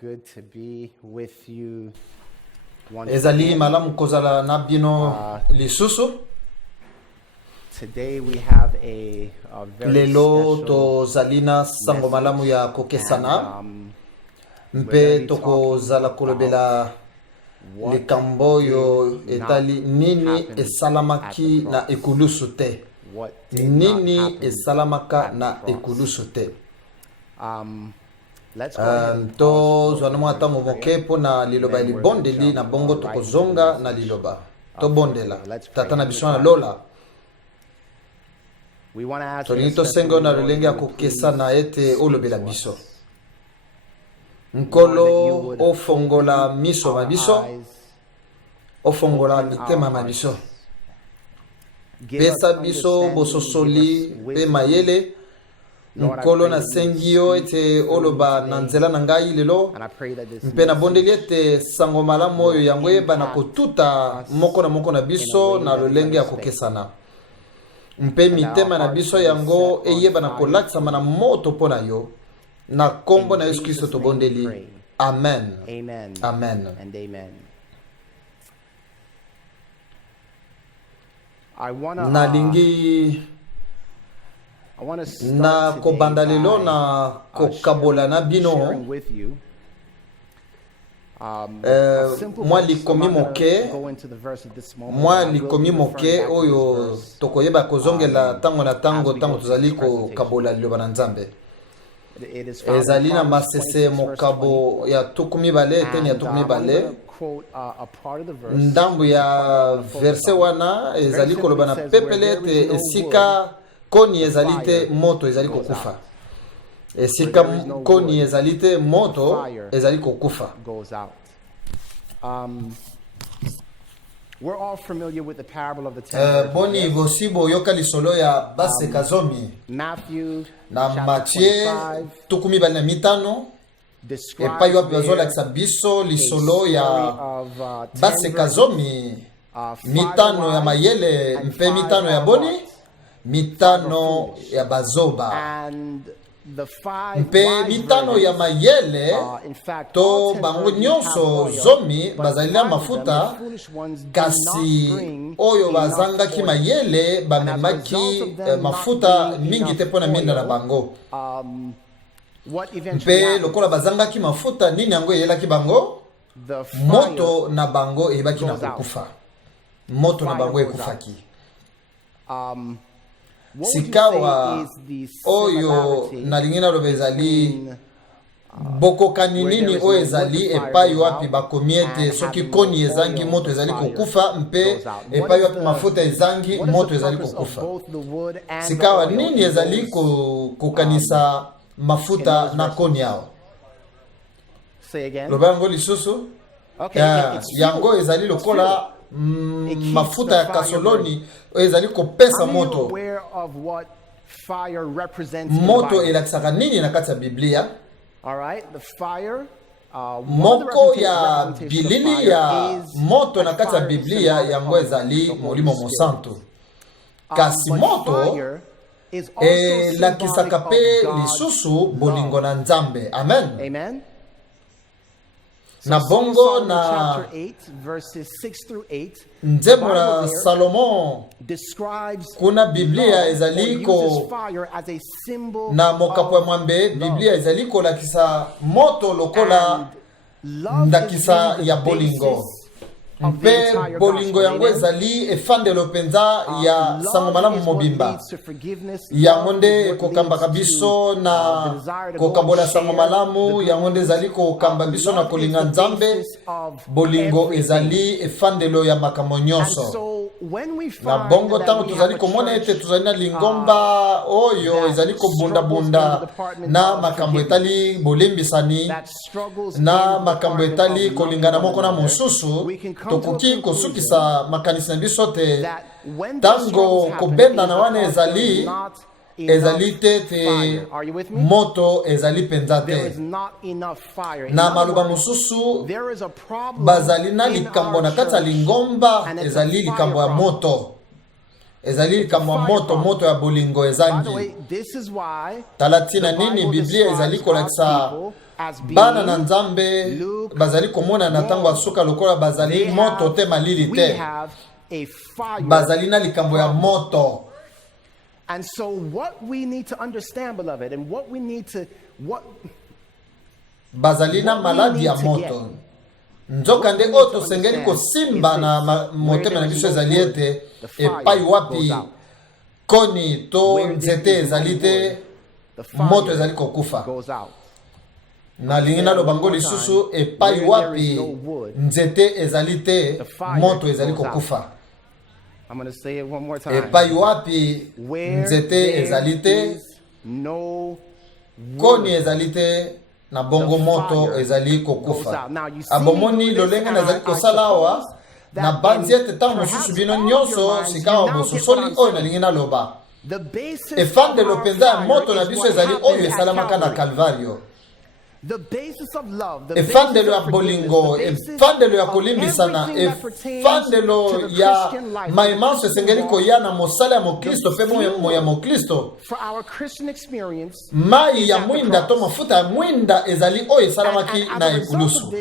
good to be with you once Ezali again. malamu kozala na bino lisusu. Today we have a very Lelo special to zalina sango malamu ya kokesana. Mpe toko zala kolobela likambo yo etali nini esalamaki na ekulusu te. Nini esalamaka na ekulusu te. To zwana mwata momoke po na liloba libondeli na bongo toko zonga na liloba. To bondela. Tata na biso na lola. Tolito sengo na lulenge ya kokesa na ete olobela biso. Nkolo ofongola miso mabiso. Ofongola mitema mabiso. Pesa biso bososoli pe mayele. Nkolo na sengio ete oloba na nzela na ngai lelo. Mpe na bondeli ete sango malamu oyo yango yeba na kotuta moko na biso na lulenge ya kokesana. Mpe mitema na biso yango eyeba na kolakisama na moto pona yo. Na kombo na Yesu Kristo to bondeli. Amen. Amen. Amen. And amen. I wanna na kobanda lelo na kokabola na bino mwa likomi moke oyo tokoyeba kozongela tango na tango tozali kokabola liloba na Nzambe. Ezali na masese mokabo ya tukumi bale teni ya tukumi bale. Ndambu ya verse wana ezali koloba na pepele te esika koni ezali te moto ezali kokufa. Esika koni ezali te moto ezali kokufa. We're all familiar with the parable of the 10 boni bosibo yoka lisolo ya base kazomi. Matthew na Mathieu tukumi bale na mitano. Epai wapi bazola kisa biso lisolo ya base kazomi. Mitano ya mayele mpe mitano ya boni. Mitano ya bazoba. Mpe mitano ya mayele to bango nyonso zomi bazalila mafuta. Kasi oyo bazangaki mayele bamemaki mafuta mingi te pona minda na bango. Mpe lokola bazangaki mafuta nini yango eyelaki bango? Moto na bango eyebaki na kukufa. Moto na bango ekufaki. Sikawa oyo nalingi naloba ezali bokokani nini oyo ezali epai wapi bakomi ete soki koni ezangi moto ezali kokufa mpe epai wapi mafuta ezangi moto ezali kokufa. Sikawa nini ezali kokanisa mafuta na koni yao? Loba yango lisusu? Yango ezali lokola mafuta ya kasoloni ezali kopesa moto. Moto elakisaka nini na kati ya Biblia? Moko ya bilili ya moto na kati ya Biblia yango ezali Molimo Mosantu. Kasi moto elakisaka pe lisusu bolingo na Nzambe. Amen. Amen. Na bongo na nzembo na Salomon kuna Biblia ezaliko na mokapo ya mwambe. Biblia ezaliko lakisa moto lokola ndakisa ya bolingo. Mpe bolingo yango ezali efandelo penza ya sango malamu mobimba. Yango nde kokambaka biso na kokabola sango malamu. Yango nde ezali kokamba biso na kolinga Nzambe. Bolingo ezali efandelo ya makambo nyonso. Na bongo tango tuzali komona ete tuzali na lingomba oyo ezali kobunda na makambo etali bolembisani na makambo etali kolingana moko na mosusu. Tokoki kosukisa makanisi na biso te tango kobenda na wana ezali te moto ezali penza te. Na maluba mosusu bazali na likambo na kati ya lingomba ezali likambo ya moto. ezali likambo moto ya bolingo By the ezangi. way, this is why Talatina nini Biblia ezali kolakisa bana na Nzambe bazali komona na tango asuka lokola bazali moto te malili te. Bazali na likambo ya moto. And so what we need to understand, beloved, and what we need to bazali na maladi ya moto. Nzoka nde oto sengeli kosimba na motema na biso ezali ete epai wapi koni to nzete ezali te moto ezali kokufa. Na lingina lobango lisusu epai wapi nzete ezali te moto ezali kokufa. I'm going to say it one more time. Epai wapi nzete ezali te koni ezali te na bongo moto ezali kokufa. Abomoni lolenge nazali kosala awa na banzi ete tango mosusu bino nyonso sikawa bososoli oyo na lingina loba. Efandelo penza ya moto na biso ezali oyo esalamaka na Kalvario. Efandelo ya bolingo, efandelo ya kolimbisana, efandelo ya maimanso esengeli koya na mosala ya mokristo pe mo ya mokristo. Mai ya mwinda to mafuta ya mwinda ezali oyo esalamaki na ekulusu.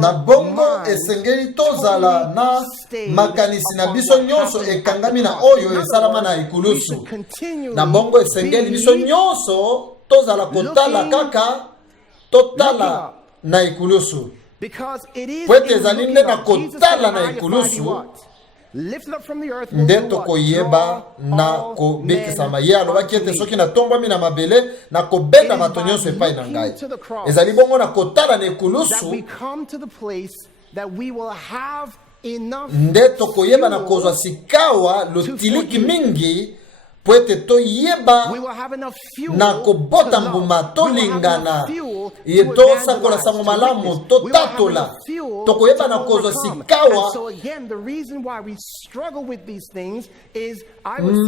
Na bongo esengeli tozala na makanisi na biso nyonso ekangami na oyo esalama na ekulusu. Na bongo esengeli biso nyonso tozala kotala kaka totala na ekulusu. Pwete ezali nde na kotala na ekulusu nde tokoyeba na kobekisama ye alobaki ete soki natombwami na mabele na kobenda bato nyonso epai na ngai. Ezali bongo na kotala na ekulusu nde tokoyeba na kozwa sikawa lotiliki mingi po ete toyeba na kobota mbuma tolingana ye tosakola sango malamu totatola tokoyeba na kozwa sikawa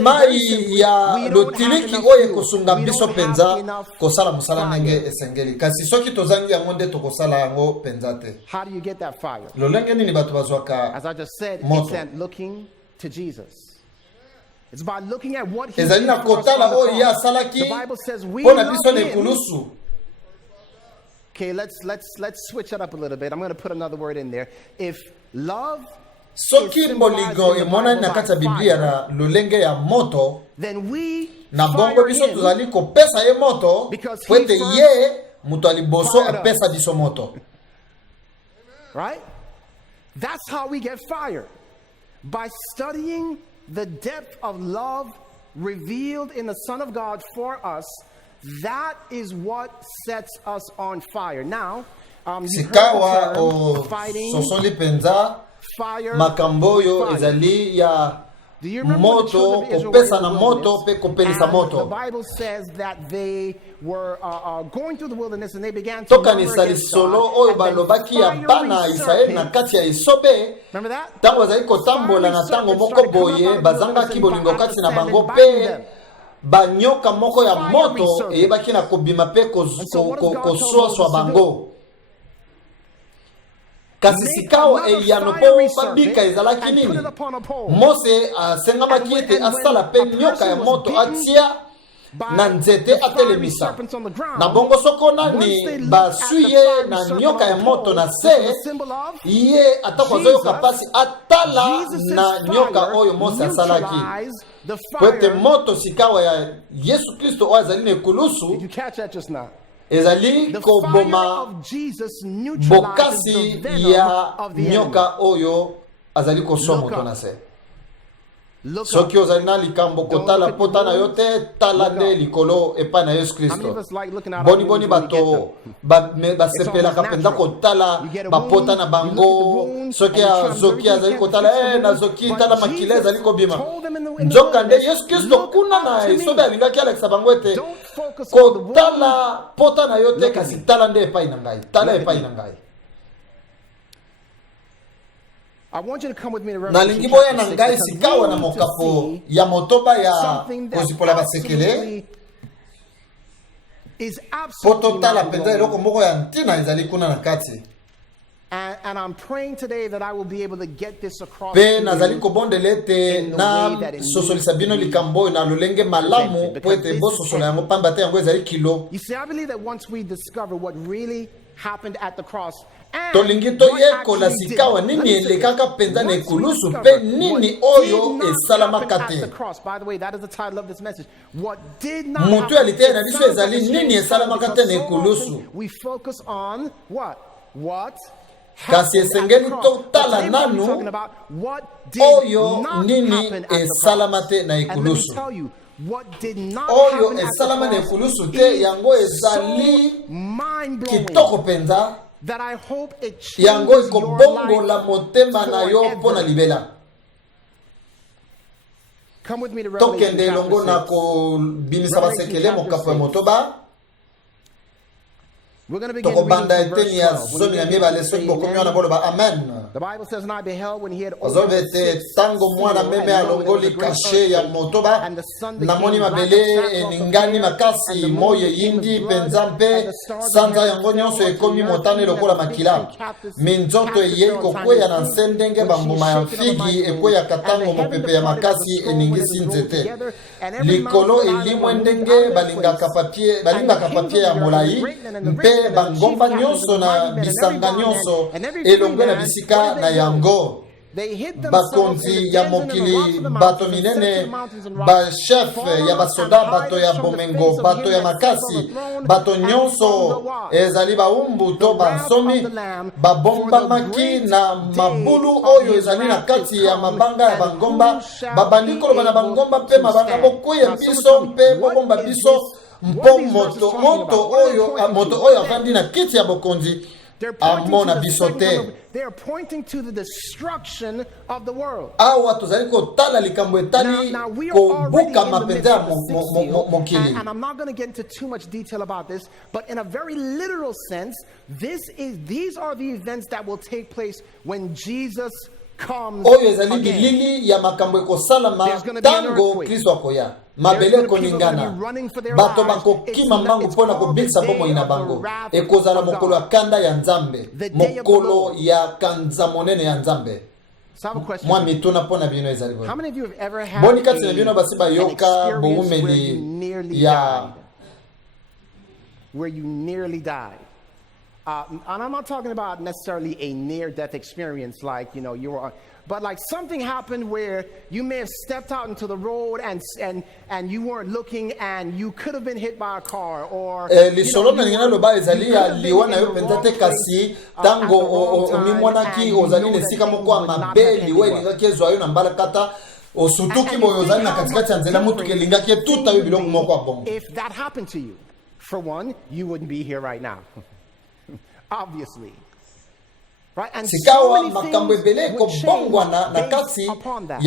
mai ya lotiliki oyo ekosunga biso penza kosala mosala ndenge esengeli kasi soki tozangi yango nde tokosala yango penza te. Lolenge nini bato bazwaka moto? Ezali na kotala oyo ye asalaki mpo na biso na ekulusu. Okay, let's switch it up a little bit. I'm going to put another word in there. If love soki bolingo emonani na kati ya Biblia na lolenge ya moto, na bongo biso tozali kopesa ye moto po ete ye mutu aliboso apesa biso moto. Right? That's how we get fire. By studying the depth of love revealed in the Son of God for us. That is what sets us on fire. Now, sikawa o sosoli penza makamboyo ezali ya moto kopesa na moto pe kopelisa moto. The Bible says that they were going through the wilderness and they began to toka ni salisolo oyo balobaki ya bana Israeli na kati ya isobe. Tango bazali kotambola na tango moko boye bazangaki bolingo kati na bango pe banyoka moko ya moto eyebaki na kobima pe koswaswa bango. Kasi sikawa eyano po babika ezalaki nini? Mose asengamaki ete asala pe nyoka ya moto atia na nzete atelemisa. Na bongo soko nani basuye na nyoka ya moto na se ye atakwazoyoka pasi atala na nyoka oyo Mose asalaki. Pwete moto sikawa ya Yesu Kristo oyo azali na ekulusu ezali koboma bokasi ya nyoka oyo azali koswa moto na se. Soki ozali na likambo kotala pota na yo te tala nde likolo epai na Yesu Kristo. Boni bato basepelaka mpenza kotala bapota na bango. Soki azoki azali kotala na zoki tala makila ezali kobima. Nzoka nde Yesu Kristo kuna na isobe alingaki alekisa bango ete kotala pota na yo te kasi tala nde epai na ngai. Tala epai na ngai. Nalingi boya na ngai sikawa na mokapo ya motoba ya kozipola basekele po totala mpenza eloko moko ya ntina ezali kuna na kati. And I'm praying today that I will be able to get this across pe nazali kobondelete na sosolisa bino likambo na lolenge malamu po ete bososola yango pamba te yango ezali kilo. You see, I believe that once we discover what really happened at the cross, tolingi toyekola sikawa nini elekaka penza na ekulusu pe nini oyo esalamaka te. By the way, that is the title of this message. What did not mutu ya liteya na biso ezali nini esalamaka te na ekulusu. We focus on what kasi esengeli totala nanu oyo nini esalama te na ekulusu. Oyo esalama na ekulusu te yango ezali kitoko penza, yango ekobongola motema na yo mpona libela. Tokende elongo na kobimisa basekele mokapo ya motoba. Tokobanda eteni ya zomi na mibale soki bokomi wana boloba amen. Ozobete tango mwana meme alongoli kashe ya motoba, namoni mabele eningani makasi moye yindi penza mpe sanza yango nyonso ekomi motane lokola makila. Minzoto eyei kokweya na nse ndenge bambuma ya figi ekweya katango mopepe ya makasi eningisi nzete. Likolo elimwe ndenge balingaka papie ya molai mpe bangomba nyonso na bisanga nyonso elongwe na bisika na yango. Bakonzi ya mokili, bato minene, bachef ya basoda, bato ya bomengo, bato ya makasi, bato nyonso ezali baumbu to bansomi, babombamaki na mabulu oyo ezali na kati ya mabanga ya bangomba, babandi koloba na bangomba pe mabanga bokuya biso mpe bobomba biso mpo moto oyo afandi na kiti ya bokonzi amona biso te. They are pointing to the destruction of the world. Awa tozali kotala likambo etali kobuka mapenza mokili. And I'm not going to get into too much detail about this, but in a very literal sense, these are the events that will take place when Jesus comes again. Bilili ya makambo ekosalama tango Kristo akoya. Mabele koningana. Bato banko kima mangu pona kubikisa bomo ina bango. Ekozala mokolo ya kanda ya nzambe. Mokolo ya kanza monene ya nzambe. Mwa mituna pona bino ezali boy. How many of you have ever had boni kati na bino basiba yoka boumeli ya where you nearly died? And I'm not talking about necessarily a near-death experience like, you were, but like something happened where you may have stepped out into the road and you weren't looking and you could have been hit by a car or if that happened to you, for one, you wouldn't be here right now. Obviously. Right? And so many things would change based upon that.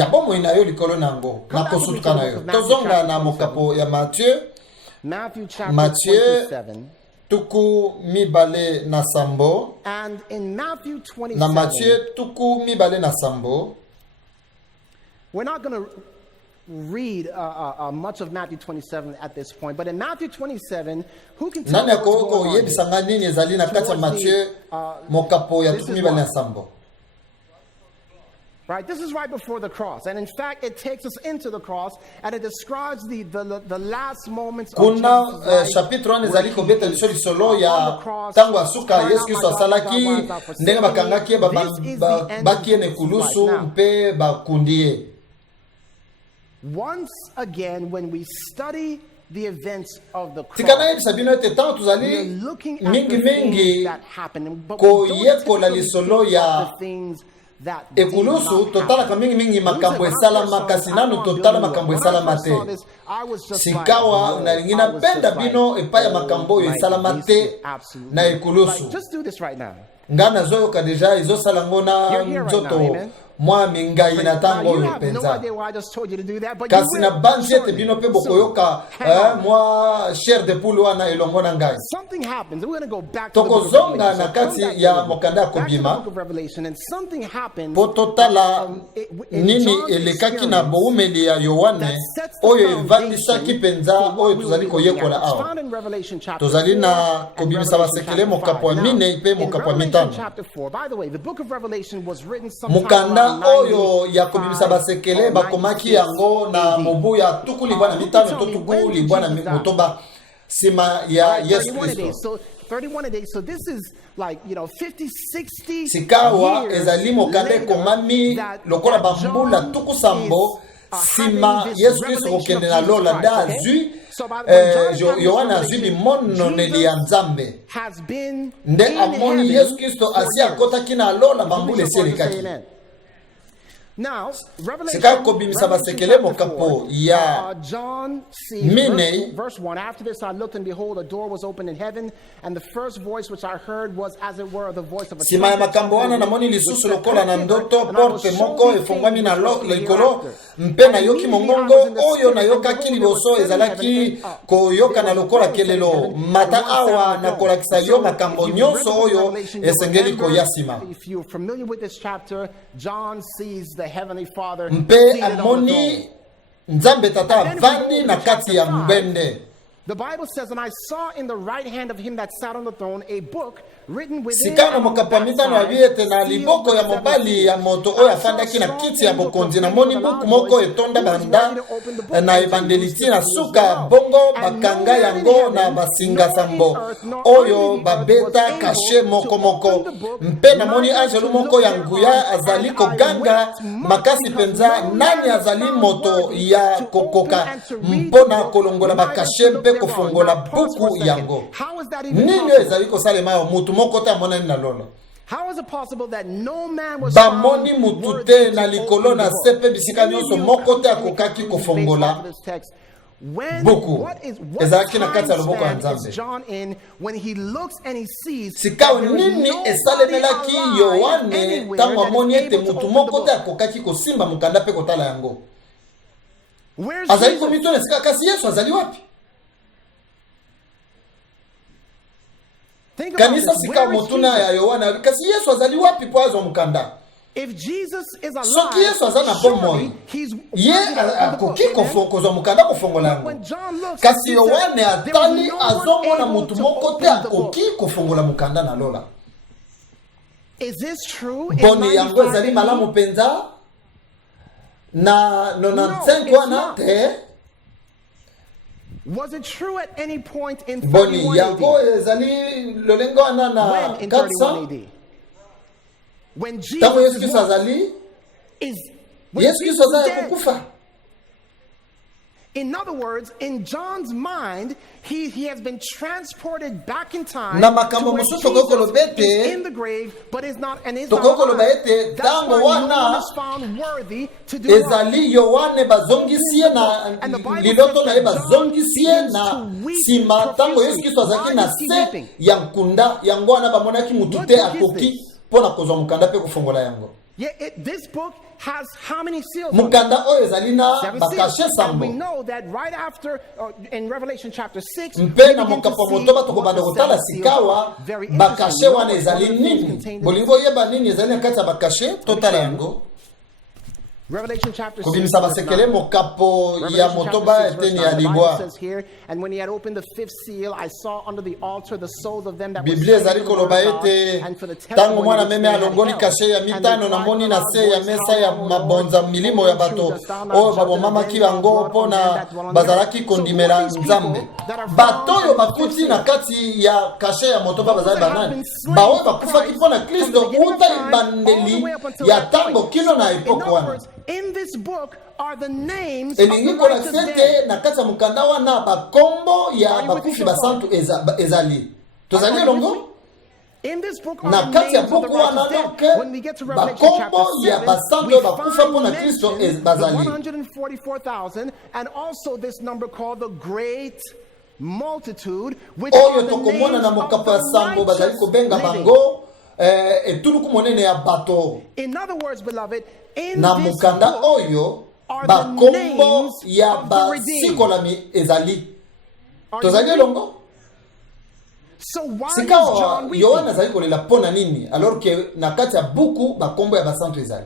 Matthew chapter 27. Tuku mibale na sambo. And in Matthew 27. Na Mathieu tuku mibale na sambo. We're not going to read much of Matthew 27 at this point, but in Matthew 27, who can tell what's going on? Right, this is right before the cross, and in fact, it takes us into the cross, and it describes the last moments of Jesus' life. Chapitre 1 ezali kobeta biso lisolo ya tango asuka Yesu Kristo asalaki ndenge bakangaki bakie ne kulusu mpe bakundie. Once again, when we study the events of the cross, we're looking at the things that happened, but we don't take the things that ekulusu totala kamingi mingi makambo esalama kasi nanu totala makambo esalama te. Sikawa na lingina penda bino epaya makambo esalama te na ekulusu. Just do this right now. Ngana zoyo ka deja izo salangona nzoto mwa mingai na tango you have no penza idea why I just told you to do that, but kasi you na will banzi ete shortly. bino pe bokoyoka hang mwa chair de poule wana elongo na ngai something happens. We're going to go back to the book of tokozonga Revelation. na kati ya mokanda ya Back to the kobima book of Revelation, and something happened po totala in nini John's elekaki na experience boumeli ya Yohane that sets the oyo foundation evandisaki penza for what oyo we tozali will be looking koyekola at. It's awa found in Revelation chapter tozali 4 na and kobimisa Revelation basekele chapter mokapo wa 5. mine pe In mokapo wa Revelation mitano chapter 4, by the way, the book of Revelation was written sometime mukanda around oyo ya kobimisa 95 basekele or bakomaki 96 yango na AD. mobu ya tuku libwa na mitano to tuku libwa na motoba sima ya Yesu 31 a day. Kristo So 31 a day. So this is like, 50, 60 sikawa years ezali mokanda later ekomami that lokola bambula John tuku sambo sima having this Yesu Kristo revelation kokende of na Jesus lola Christ, da okay? azwi So when John had this Yohana azwi revelation, limononeli ya Nzambe has been nde in amoni heaven Yesu Kristo for asi years. akotaki na lola bambula Please support us, say eselekaki amen. Now, Revelation, sika kobimisa basekele chapter mokapo 4, ya John sees Mine. verse 1. After this I looked, and behold, a door was opened in heaven, and the first voice which I heard was as it were the voice of a sima ya trumpet, makambo wana namoni which lisusu said, lokola na "Come hither, ndoto and I will porte show moko thee efongwami na things which must be likolo hereafter." mpe And nayoki immediately mongongo I was in the oyo spirit, and nayokaki behold, liboso there were seven ezalaki heaven, and koyoka na there was lokola thrones in kelelo heaven, mata and one sat awa on the na throne. kolakisa yo So, makambo if you've read the nyonso book of oyo Revelation, you'll esengeli remember, koya nsima if you're familiar with this chapter, John sees the heavenly Father mpe seated on the amoni throne. Nzambe tata And then if you go avandi over na to kati chapter ya 5, mbende the Bible says, "And I saw in the right hand of him that sat on the throne a book written within sikana and on the mokapo mitano ya backside, biete na sealed liboko with ya 7 mobali ya seals. moto I oyo saw a afandaki na strong kiti ya angel bokonzi proclaiming namoni with a buku loud moko voice, etonda "Who is banda worthy to open the book na and to ebandeli loose the ntina seals suka thereof?" bongo And no bakanga man in yango na heaven, basinga nor in sambo earth, nor oyo under the earth was babeta able kashe to moko open moko the book, mpe namoni neither angelo to moko look ya thereon. nguya azali And I koganga wept much makasi because penza no nani man was azali found moto worthy ya to kokoka open and to read mpona the book, kolongola neither bakashe to look mpe thereon. kofongola Now, pause for a buku second. yango How is that even nini possible? ezali kosalema yo mutu moko te amonani na lola How is it possible that no man was found bamoni mutu worthy te to na likolo open the na book? se mpe bisika Any of nyonso you moko come te to any akokaki conclusion based kofongola off of this text? When buku what ezalaki na kati ya time loboko ya span Nzambe is John in when he looks and he sees sikawa that there is nini nobody esalemelaki alive yohane anywhere ntango that is amoni ete able to mutu open the moko te book? akokaki kosimba mokanda mpe kotala yango Where's azali Jesus? komitona esika kasi yesu azali wapi Think about kanisa this. sika Where is motuna ya Jesus? yohane kasi yesu azali wapi po azwa mokanda If Jesus is soki yesu aza na alive, bomoi surely he's ye worthy to open the book. akoki Amen? kozwa mokanda kofongola yango When John looks, kasi he says, yohane there was atali no one azomona able mutu to moko te open the book. akoki kofongola mokanda na lola Is this true? In mponi yango 95 ezali malamu AD? mpenza na 95 it's wana not. te Was it true at any point in 31 boni AD? yango ezali lolenge wana na When in 31 400 AD? When ntango Jesus yesu is kristo what? azali Is when yesu Jesus kristo is aza ya dead. kokufa In other words, in John's mind, he has been transported back in time Na to makambo where mosusu tokoki koloba Jesus ete is in the grave, but is not and is not tokoki koloba alive. ete That's ntango why no wana one is found worthy to do what? ezali yohane bazongisi ye na And the Bible liloto says na ye that bazongisi ye John na begins to weep nsima ntango yesu profusely. kristo azalaki Why na is he se weeping? ya nkunda yango wana bamonaki mutu What te book is akoki this? mpo na kozwa mokanda mpe kofongola yango Yeah, this book has how many seals on it? mokanda oyo ezali na 7 bakashe seals. And we sambo know that right after, in Revelation chapter 6, mpe we na begin to mokapo see motoba what tokobanda the kotala 7 seals sikawa are. Very bakashe interesting. We know wana what ezali one of the things nini contained in bolingo oyeba nini ezali na kati ya bakashe totala yango Revelation chapter 6, kobimisa verse basekele 9. mokapo ya Revelation motoba chapter 6, verse eteni 9. ya The Bible libwa says here, and when he had opened the fifth seal, I saw under the altar the souls of them that were biblia slain ezali in the word of koloba God, ete and for the ntango testimony mwana which meme they had alongoli held. kashe ya And they mitano cried namoni with a na loud se ya voice, mesa How ya long, O Lord, mabonza milimo holy ya and true, bato dost thou not oyo judge and babomamaki avenge our yango blood on them mpona that dwell on the earth? bazalaki So who are kondimela these nzambe people that are bato found oyo under the fifth bakuti na seal? kati ya kashe ya motoba Those bazali that have banani been slain baoyo for bakufaki Christ mpo na from the kristo beginning of uta time all the way ebandeli up until ya that point. ntango kino na So, in epoko other wana words, in this book are the names of elingi the righteous kolakisa dead. ete na kati ya mokanda wana bakombo ya Are you with me bakufi so far? basantu ezali tozali Are you with elongo me? In this book are na the kati ya names of the buku wana righteous donc dead. When we get to Revelation chapter bakombo ya 7, basantu we oyo bakufa mpo find na kristo mentioned the bazali 144,000 and also this number called the great multitude, which oyo are the tokomona names na of mokapo ya the sambo bazali righteous kobenga living. bango etuluku monene ya bato In other words, beloved, in na this mukanda book oyo are the bakombo names ya of the redeemed. basikolami ezali Are tozali you elongo. So why is Sikawa John Yohana weeping? azali kolela pona nini alors que na kati ya buku bakombo ya basantu ezali.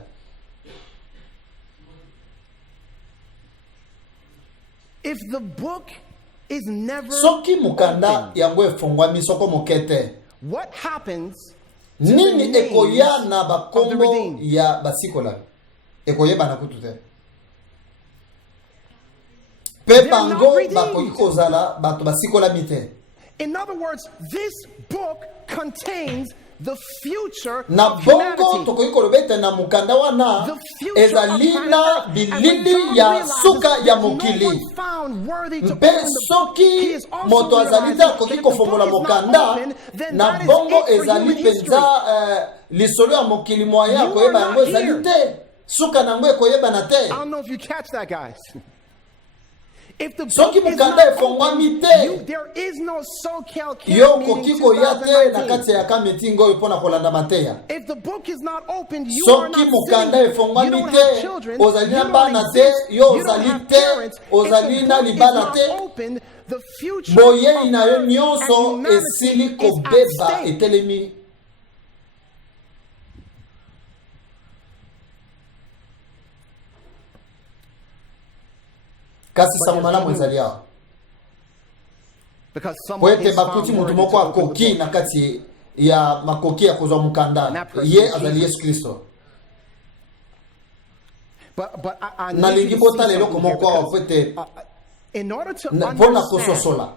If the book is never Soki mukanda opened, yango efongwami soko mokete, what happens nini names ekoya na of the bakombo redeemed? ya basikola ekoyeba na kutu te. Pe They're bango not redeemed. bakoki kozala bato basikola mite. In other words, this book contains the future Na of bongo humanity. tokoki kolobete na mukanda wana The future of ezali na humanity. And when bilili John ya realizes suka ya that no mokili. one found worthy to Mpe open the book, he soki is also moto azali realizing te akoki that if the kofongola book is not mokanda open, then na that is bongo it for ezali human history. mpenza lisolo ya mokili moya You koyeba are yango not ezali here. te, suka nango ekoyebana I te. don't know if you catch that, guys. If the Soki book is mukanda not efongwami open, te, there is no SoCal yo camp koki meeting koya te na 2019. kati ya kamiti ngoyo mpona kolanda mateya. If the book is not opened, you are Soki not mukanda sitting, you efongwami don't have te, children, ozali you na don't bana te, exist, yo you don't ozali have te, parents. ozali If na the book is libala not te, opened, the future boyei of na yo earth and nyonso humanity esili is at kobeba stake. etelemi. Kasi sango malamu ezali awa. Because Po someone ete is bakuti found mutu worthy moko to open the akoki book. na kati ya makoki ya kozwa mukanda, ye azali Yesu Kristo. But I need Nalingi you to see botala eloko something here moko awa po because, ete in order to mpona understand, kososola.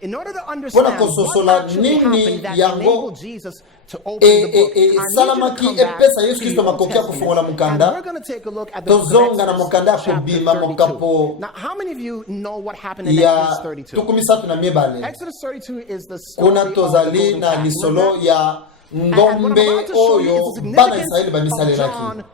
in order to understand what kososola actually nini happened that yango enabled Jesus to open the book, I need you to Salamaki come back epesa Yesu to Kristo the Old makoki ya Testament, kufungola mukanda. and we're going to take a look at the book of Tozonga na Exodus, mukanda ya chapter kobima 32. mokapo Now, how many of you know what happened in ya Exodus 32? tukumisatu na mibale. Exodus 32 is the story Kuna of the tozali golden na calf. lisolo Remember? ya And what I'm ngombe about to show you oyo is the bana significance Israeli of bamisalelaki. John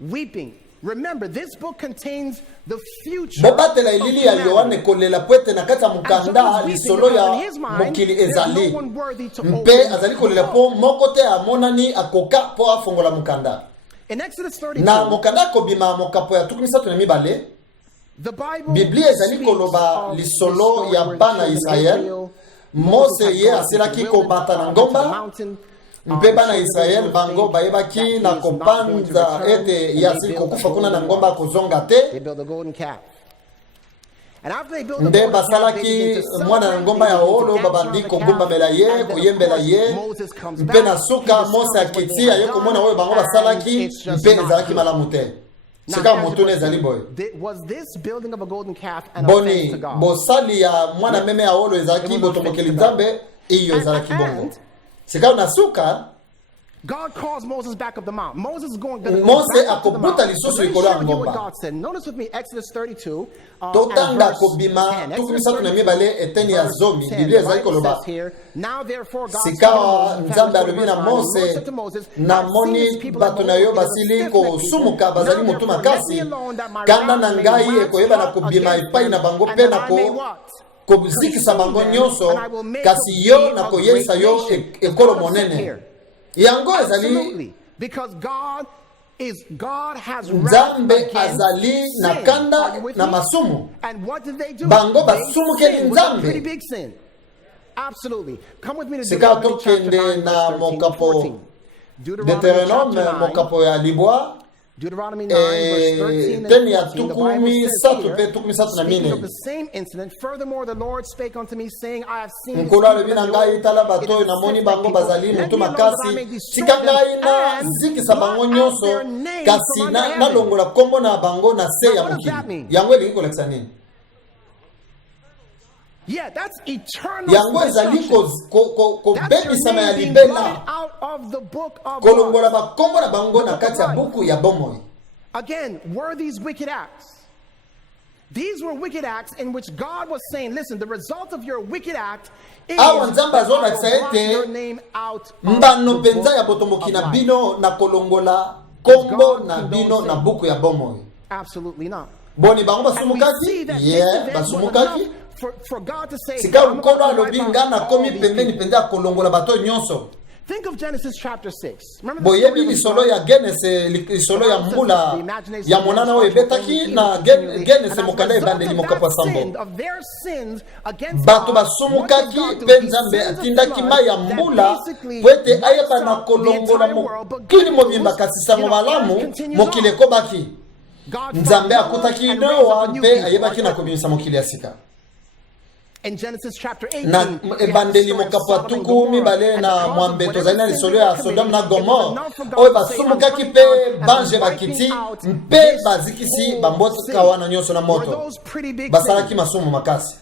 weeping. Remember, this book contains the future Bobatela of elili ya humanity. Yohane kolela pwete na kati ya And mukanda John's weeping lisolo because ya in his mind, mokili there's ezali. no one worthy to Mpe open azali the kolela book. po moko te amonani akoka po afongola mukanda. In Exodus 32, Na mukanda kobima mokapo ya tukumisatu na mibale. the Bible Biblia ezali speaks koloba of lisolo the story ya where the bana children of Israel. Israel, Mose had ye gone into the asilaki wilderness, kobata na into the ngomba. mountain. Mpe bana The children Israel of bango Israel bayebaki think na that he is not going to kopanza return, ete and yasili they build kokufa a kuna na golden ngomba calf. kozonga They te. build a golden calf. And after they build the Nde golden calf, they basalaki begin to mwana na celebrate, ngomba they ya begin to olo dance around babandi the kogumbamela calf. ye And then, of koyembela course, ye. Moses comes Mpe back, na he suka Mose discovers what they akitia had ye komona oyo bango done, basalaki and it's just mpe not ezalaki good. malamu te. Now, Sika here's the mutune ezali boye. question. Was this building of a golden calf an offense to Boni God? bosali ya mwana meme ya olo ezalaki It was botomokeli offense to God. nzambe iyo ezalaki bongo. And Sika na suka God calls Moses back up the mountain. Moses is going to go Mose back up to the akobuta mountain. lisusu Let me likolo ya share with you what ngomba. God said. Notice with me Exodus 32 and Totanga verse kobima 10. Exodus tukumisatu na mibale eteni ya verse zomi. 10. Biblia The ezali Bible koloba. says here, now therefore God Sikawa said to nzambe Moses, alobi na the Lord Mose said to Moses, na I've seen this moni people at bato na yo Moab, it is a basili stiff-necked people. kosumuka bazali Now mutu therefore let me makasi. alone that my Kanda wrath na may ngai wax ekoyeba na hot kobima against epai na them, bango and pe that na I may what? kozikisa bango Consume them, nyonso and I will make kasi of yo thee na a koyeisa great yo nation. Is ekolo God upset monene. here? Yango ezali Absolutely. Because God has wrath Nzambe against azali na sin. kanda Are you with na me? masumu. And what did they do? Bango They basumukeli sinned with a Nzambe. pretty big sin. Absolutely. Come with me to Sika Deuteronomy chapter 9, tokende na verse 13 and mokapo 14. Deuteronomy Deuteronome chapter 9. mokapo ya libwa. Deuteronomy 9, verse 13 Teni ya and 14, the Bible tukumi says satu here, pe tukumi satu na speaking of mine. the same incident, furthermore, the Lord spake unto me, saying, I have seen this Nkolo people alobi na of ngai old, tala it bato is na a moni stiff-necked bango people. bazali Let mutu me alone that I makasi. may destroy Tika them ngai na and zikisa bango blot out nyonso their names kasi from under heaven. nalongola kombo na bango na se Now, ya what does that mokili. mean? Yango elingi kolakisa nini? Yeah, that's eternal Yango ezali destruction. That's your kobebisama ya name being blotted libela. out of the book of Kolongola life. bakombo na bango na The book kati ya of buku ya bomoi. Again, were these wicked acts? These were wicked acts in which God was saying, listen, the result of your wicked act is Awa that Nzambe I will azolakisa blot ete your name out of mbano the penza ya book botomboki of na life. bino na kolongola kombo God na condones bino na sin. buku ya bomoi. Absolutely not. Boni bango And we see basumukaki? that Yeah, this event was basumukaki. enough for God to say, Sika I'm about nkolo to wipe alobi out nga na all komi these pembeni people. penza kolongola bato nyonso. Think of Genesis chapter 6. Remember the story of lisolo ya Genesis, lisolo ya mbula ya monana o ebetaki na Genesis mokanda ebandeli mokapa sambo. Bato basumukaki pe Nzambe atindaki mai ya mbula pwete ayeba na kolongola mokili mobimba kasi sango malamu mokili ekobaki. Nzambe akutaki Noa pe ayebaki na kobimisa mokili ya sika. In Genesis chapter 18, na ebandeli mokapa tuku mibale na mwambe tozali na lisolo ya Sodome na Gomorrhe oyo basumukaki pe bange bakiti mpe bazikisi bamboka wana nyonso na moto basalaki masumu makasi.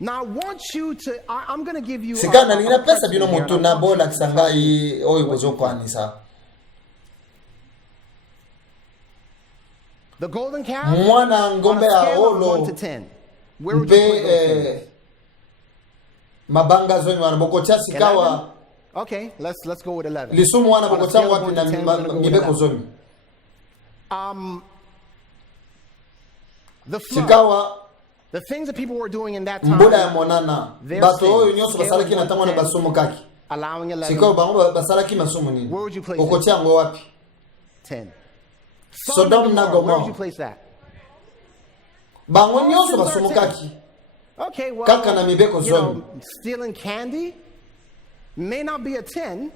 Now I want you to I'm going to give you sika na lina pesa bino mutu na bola kisangai oyo bozokwanisa. The golden calf, mwana ngombe ya olo mpe mabanga zonyo wana bokocha sikawa. Okay, let's go with 11. Lisumu wana bokocha wapi na mibeko zonyo. The things that people were doing in that time. Mbola ya monana bato oyo nyonso basalaki na tamona basumu kaki. Allowing 11. Sikawa bango basalaki masumu nini? Where would you place bokocha ngo wapi? 10. Sodome na Gomorrhe. Where would you place that? Bango nyonso basumu kaki. Okay, well, kaka na mibeko zonyo. Stealing candy may not be a 10.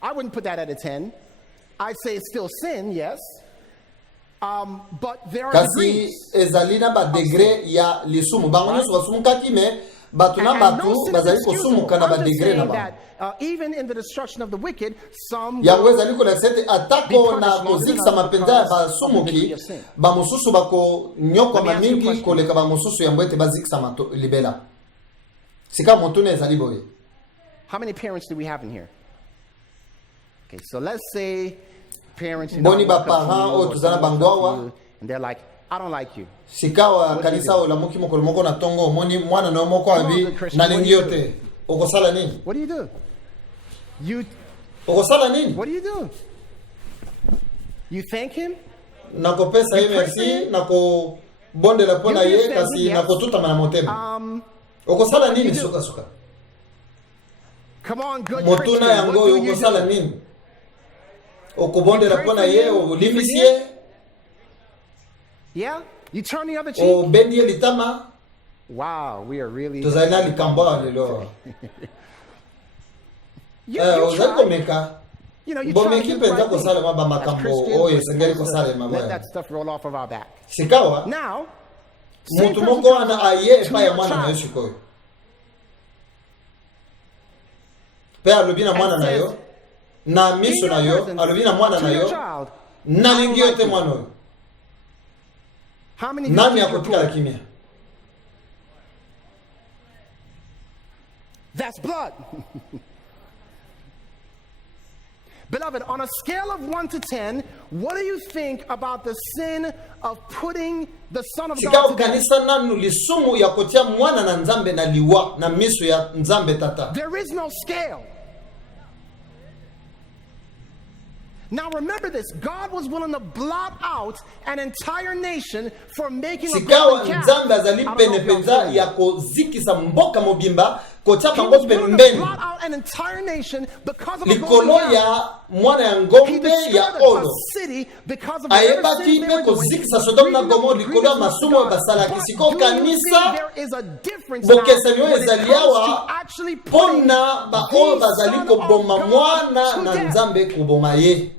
I wouldn't put that at a 10. I'd say it's still sin, yes. But there are kasi ezali na ba degré ya lisumu. Bango nyonso basumu kaki me batu na batu bazali kosumuka na ba degré na ba. Even in the destruction of the wicked, some yango ezali ko laksete atako na kozikisa mapenza ya basumuki bamususu bako nyoko mamingi koleka bamususu yango ete bazikisa mato libela. Sika moto ne ezali boye. How many parents do we have in here? Okay, so let's say parents boni ba parents o tuzana bangwawa and they're like, I don't like you. Sikawa kanisa o la muki mokolo moko na tongo moni mwana na moko abi na lingiote okosala nini? What do you do? Okosala nini? What do you do? You thank him? Nako pesa ye merci nako bondela pona ye kasi nako tutama na motema. Okosala nini suka? Come on, good Motuna yango okosala nini? Okobondela pona ye o limbisie? Yeah? You turn the other cheek? O bendi litama? Wow, we are really tozalina likamba lelo. Ozakomeka. Bomeki penza kosala maba makambo oyo sengeli kosala maba. Let that stuff roll off of our back. Sikawa. Now, mutu moko ana aye pa ya mwana na Yesu koyo. Pe alobi na mwana na yo, na miso na yo, alobi na mwana na yo, na lingi yote mwana yo. Nani akotika la kimia? That's blood. Beloved, on a scale of 1 to 10, what do you think about the sin of putting the Son of God to death? There is no scale. Now remember this, God was willing to blot out an entire nation for making a golden calf. He was willing to blot out an entire nation because of a golden calf. He destroyed a city because of the sins they were doing. There is a difference now when it comes to actually putting the Son of God to death.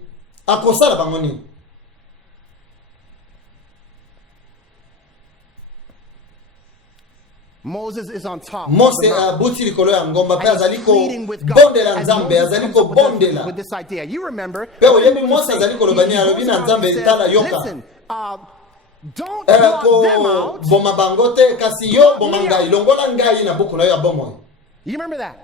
Akosala bangoni. Moses is on top. Mose abuti likolo ya ngomba pe azaliko bondela nzambe azaliko bondela. With this idea, you remember? Pe oyemi Mose azaliko lobani alobi na nzambe tala yoka. Listen, don't block them out. Boma bangote kasi yo boma ngai longola ngai na buku na yo ya bomo. You remember that?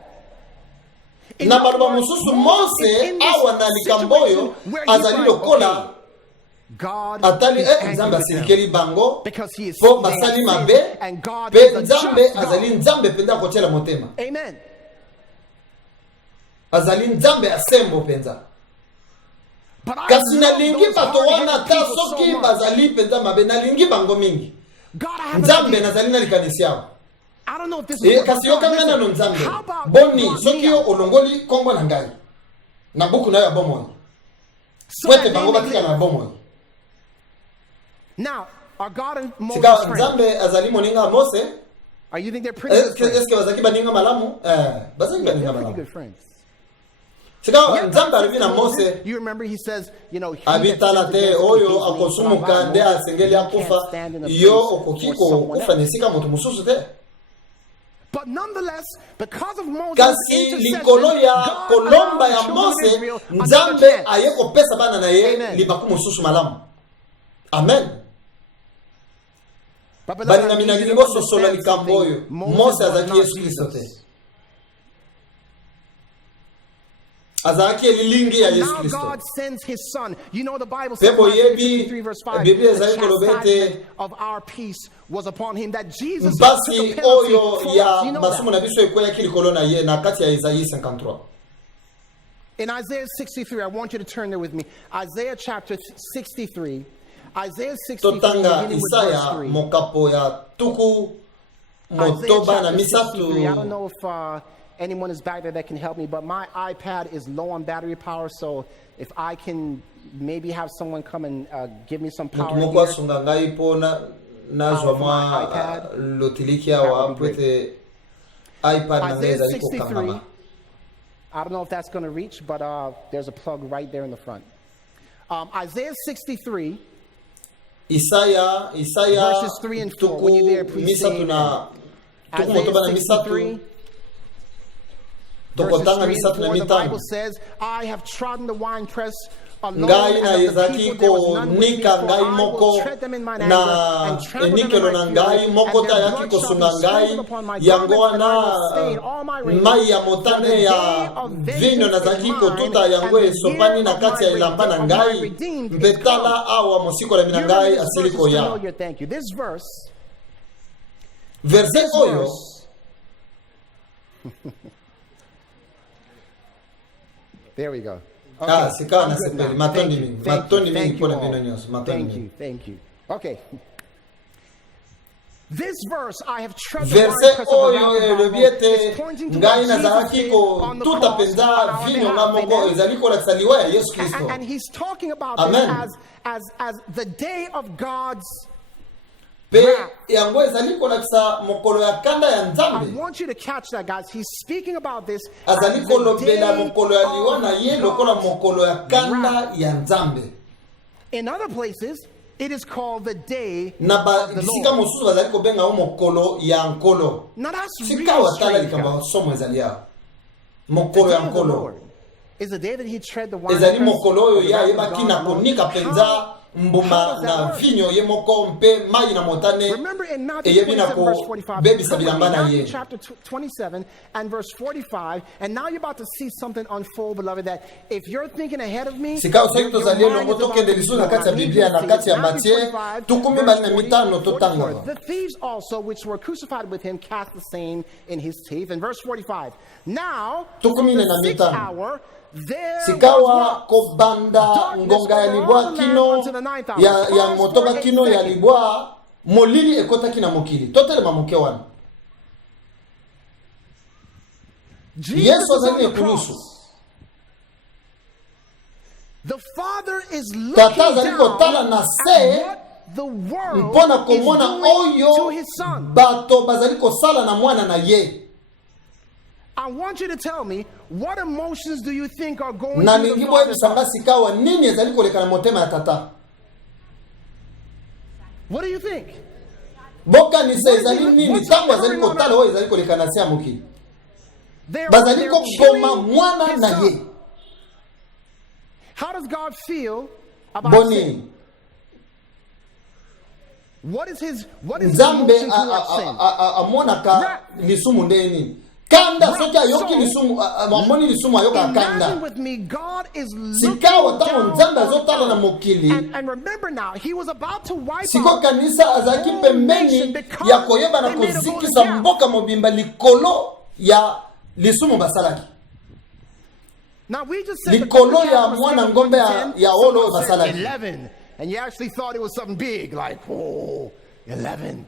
Na baluba mususu Mose awa na likamboyo azali lokola atali nzambe asilikeli bango po basali mabe pe nzambe azali nzambe penda kochela motema. Amen. Azali nzambe asembo penza. Kasi nalingi bato wana ta soki bazali penza mabe nalingi bango mingi. Nzambe nazali na likanisi yao. I don't know if this is kasi yokangana no nzambe boni soki yo olongoli kombo na ngai na buku na ya bomo kwete bango batika na bomo. Now are God and Moses nzambe azali moninga Mose. Are you think they're pretty good friends? Est-ce que bazaki baninga malamu bazaki baninga malamu good friends. nzambe alivi na Mose. You remember he says, you know, abitala te oyo akosumuka nde asengeli akufa yo okokiko kufa nesika moto mususu te. But nonetheless, because of Moses' kasi likolo ya kolomba ya Mose nzambe aye kopesa bana na ye libaku mususu malamu. Amen. Baninga mina libo sosola likambo oyo Mose azaki Yesu Kristo te. Azaki elilingi ya Yesu Kristo. God sends his son. You know the Bible says Pebo in yebi 53 verse 5 Biblia the zayi kolobete of our peace was upon him, that Jesus took basi the penalty oyo for ya us. You know basumu na that. biso ekoya kilikolo na ye na kati ya Isaïe 53. In Isaiah 63, I want you to turn there with me. Isaiah chapter 63. Isaiah 63 totanga beginning with verse Isaya 3. mokapo ya tuku Isaiah motoba na chapter 63. I misatu. don't know if anyone is back there that can help me, but my iPad is low on battery power, so if I can maybe have someone come and give me some power Mutumoko here. asunga ngai po na zwa mwa lotiliki awa pwete iPad na Isaiah ngeza liko 63. kangama. I don't know if that's going to reach, but there's a plug right there in the front. Isaiah 63. Isaya Verses 3 and 4. When you're there, please say misatu na tuku Isaiah motoba na 63. misatu. Verses Tokotanga 3 misatu and na 4, the mitano. Bible says, I have trodden the winepress alone, Ngai na and of the yezaki people there was none with me, nika for ngai I will moko tread them in mine anger, na and trample them in enikelo my na fury, ngai moko and ta their yaki blood shall be kosunga ngai sprinkled upon my yango garments, and I will wana stain all my raiment. mai ya For the motane day ya of vino na vengeance zaki is kotuta mine, yango and the esopani year na of kati ya my ilamba na of my ngai redeemed is mbetala come. awa mosiko la mina You remember ngai this verse is asiliko ya familiar, thank you. This verse, verse oyo there we go. sikawa na I'm good sepeli now. matondi Thank you. mingi Thank you. matondi mingi Thank you pona all. vino nyonso matondi Thank mingi you. Okay. This verse, I have treasured verse oyo elobi ete ngai nazalaki kotuta mpenza vino nga moko ezali kolakisa liwa ya Yesu Kristo. And he's talking about Amen. this as the day of God's Pe yango ezali kolakisa mokolo ya kanda ya I Nzambe. want you to catch that, guys. He's speaking about this Azali as the kolobela day mokolo ya liwa na ye lokola of mokolo ya kanda wrath. ya Nzambe. In other places, it is called the day Na ba of the bisika Lord. mosusu bazali kobenga o mokolo ya nkolo. Now that's Sika real watala strange, likamba guys. somo ezali ya. The Mokolo day ya of the nkolo. Lord is the day that he tread the wine Ezali mokolo oyo ya press yebaki of na God. konika penza mbuma na vinyo ye moko mpe mai na motane. Remember in Matthew Eyebi na 27 verse ko 45. bebisa Come with me, bilamba na Matthew ye. chapter 27 and verse 45. And now you're about to see something unfold, beloved, that if you're thinking ahead of me, Sika useki your tozali mind elongo is about tokende to lisu na blow. kati ya I need Biblia you to na see kati this. ya Matthew Matthieu 25, tukumi verse bali na 40, mitano 44. totanga. The thieves also which were crucified with him cast the same in his teeth. And verse 45. Now, from Tukumi the na 6th mitano. hour, there Sikawa was kobanda ngonga ya libwa kino ya motoba kino ya libwa molili ekotaki na mokili totelema moke wana Yesu azali ekulusu The Father is looking Tata azali kotala down na at se what the world mpona is komona doing to oyo his son. bato bazali kosala na mwana na ye. I want you to tell me, what emotions do you think are going Na through the lingi Father's boyebisanga heart? sikawa nini ezali koleka na motema ya tata. What do you think? Bokanisa ezali nini tango azali kotala oyo ezali koleka na se ya mokili. Bazali koboma mwana na ye. How does God feel about Boni sin? What is his Nzambe emotion towards sin? amonaka lisumu nde nini. Kanda soki ayoki lisumu amoni lisumu ayoka Imagine kanda. with me, God is Sikawa looking tango down Nzambe on azotala na earth. mokili. And remember now, he was about to wipe Siko out kanisa azaki all pembeni nation because ya koyeba na they made a golden kozikisa calf. mboka mobimba likolo ya lisumu basalaki. Now we just said the Likolo golden ya calf was mwana given ngombe 10, ya olo someone said basalaki. 11, and you actually thought it was something big, like, oh, 11.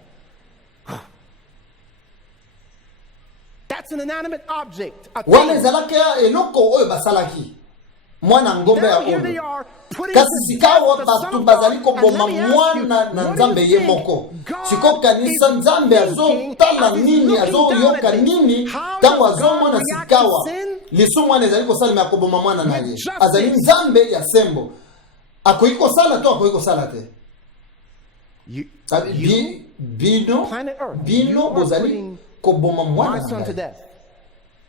That's an inanimate object. Wana ezalaki eloko oyo basalaki. Mwana ngombe ya oyo. Kasi sikawa batu bazali koboma mwana na nzambe ye moko. Siko kanisa nzambe azotala nini, azoyoka nini, tango azomona sikawa. Lisu mwana ezali kosalema koboma mwana na ye. Azali nzambe ya sembo. Akoki kosala to akoki kosala te. Bino bozali koboma mwana na ngai.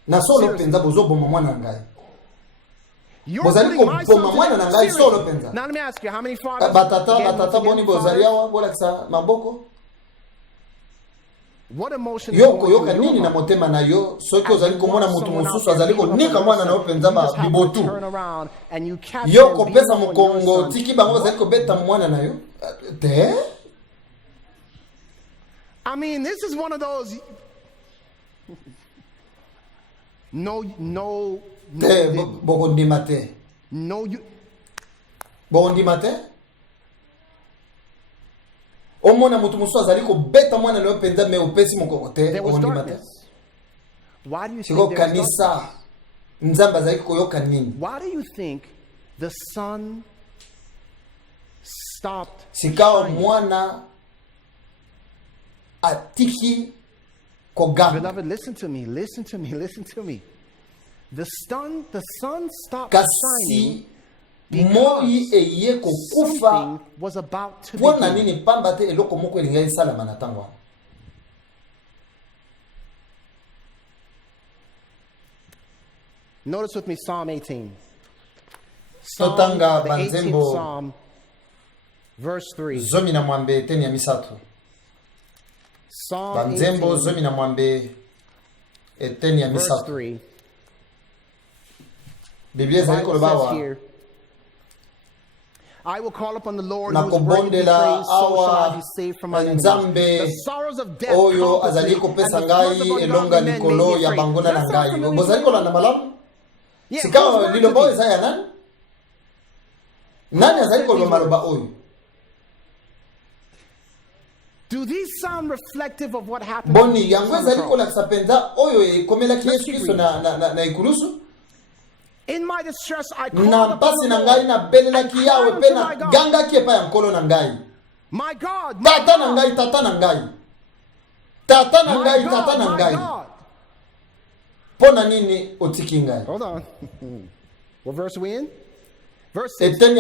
Na solo penza bozoboma mwana na ngai. Bozali koboma mwana na ngai solo penza. Now let me ask you, how many fathers? Batata boni bozali awa bolakisa maboko. What emotion yoka nini na motema na yo soki ozali komona mutu mosusu azali konika mwana na yo penza bibotu. Yoko pesa mokongo tiki bango bazali kobeta mwana na yo te. I mean, this is one of those. No. Bogondi mate. No, you. Bogondi mate. Omona mutu musu azali ko beta mwana leo penza me opesi mokongo te. Bogondi mate. Why do you think kanisa nzamba azali koyoka nini? Why do you think the sun stopped? Sikao mwana atiki koganga. Beloved, listen to me. The sun stopped shining because something was about to begin. Notice with me Psalm 18. The 18th Psalm, verse 3. Psalm 18, verse 3. Biblia Bible says here, I will call upon the Lord who is worthy to be praised, so shall I be saved from my enemies. The sorrows of death compass me, and the floods of ungodly men made me afraid. Does that sound familiar? Yeah, do these sound reflective of what happened? In my distress, I called upon the Lord. My God, my God. Hold on. What verse are we in? Verse 6. Then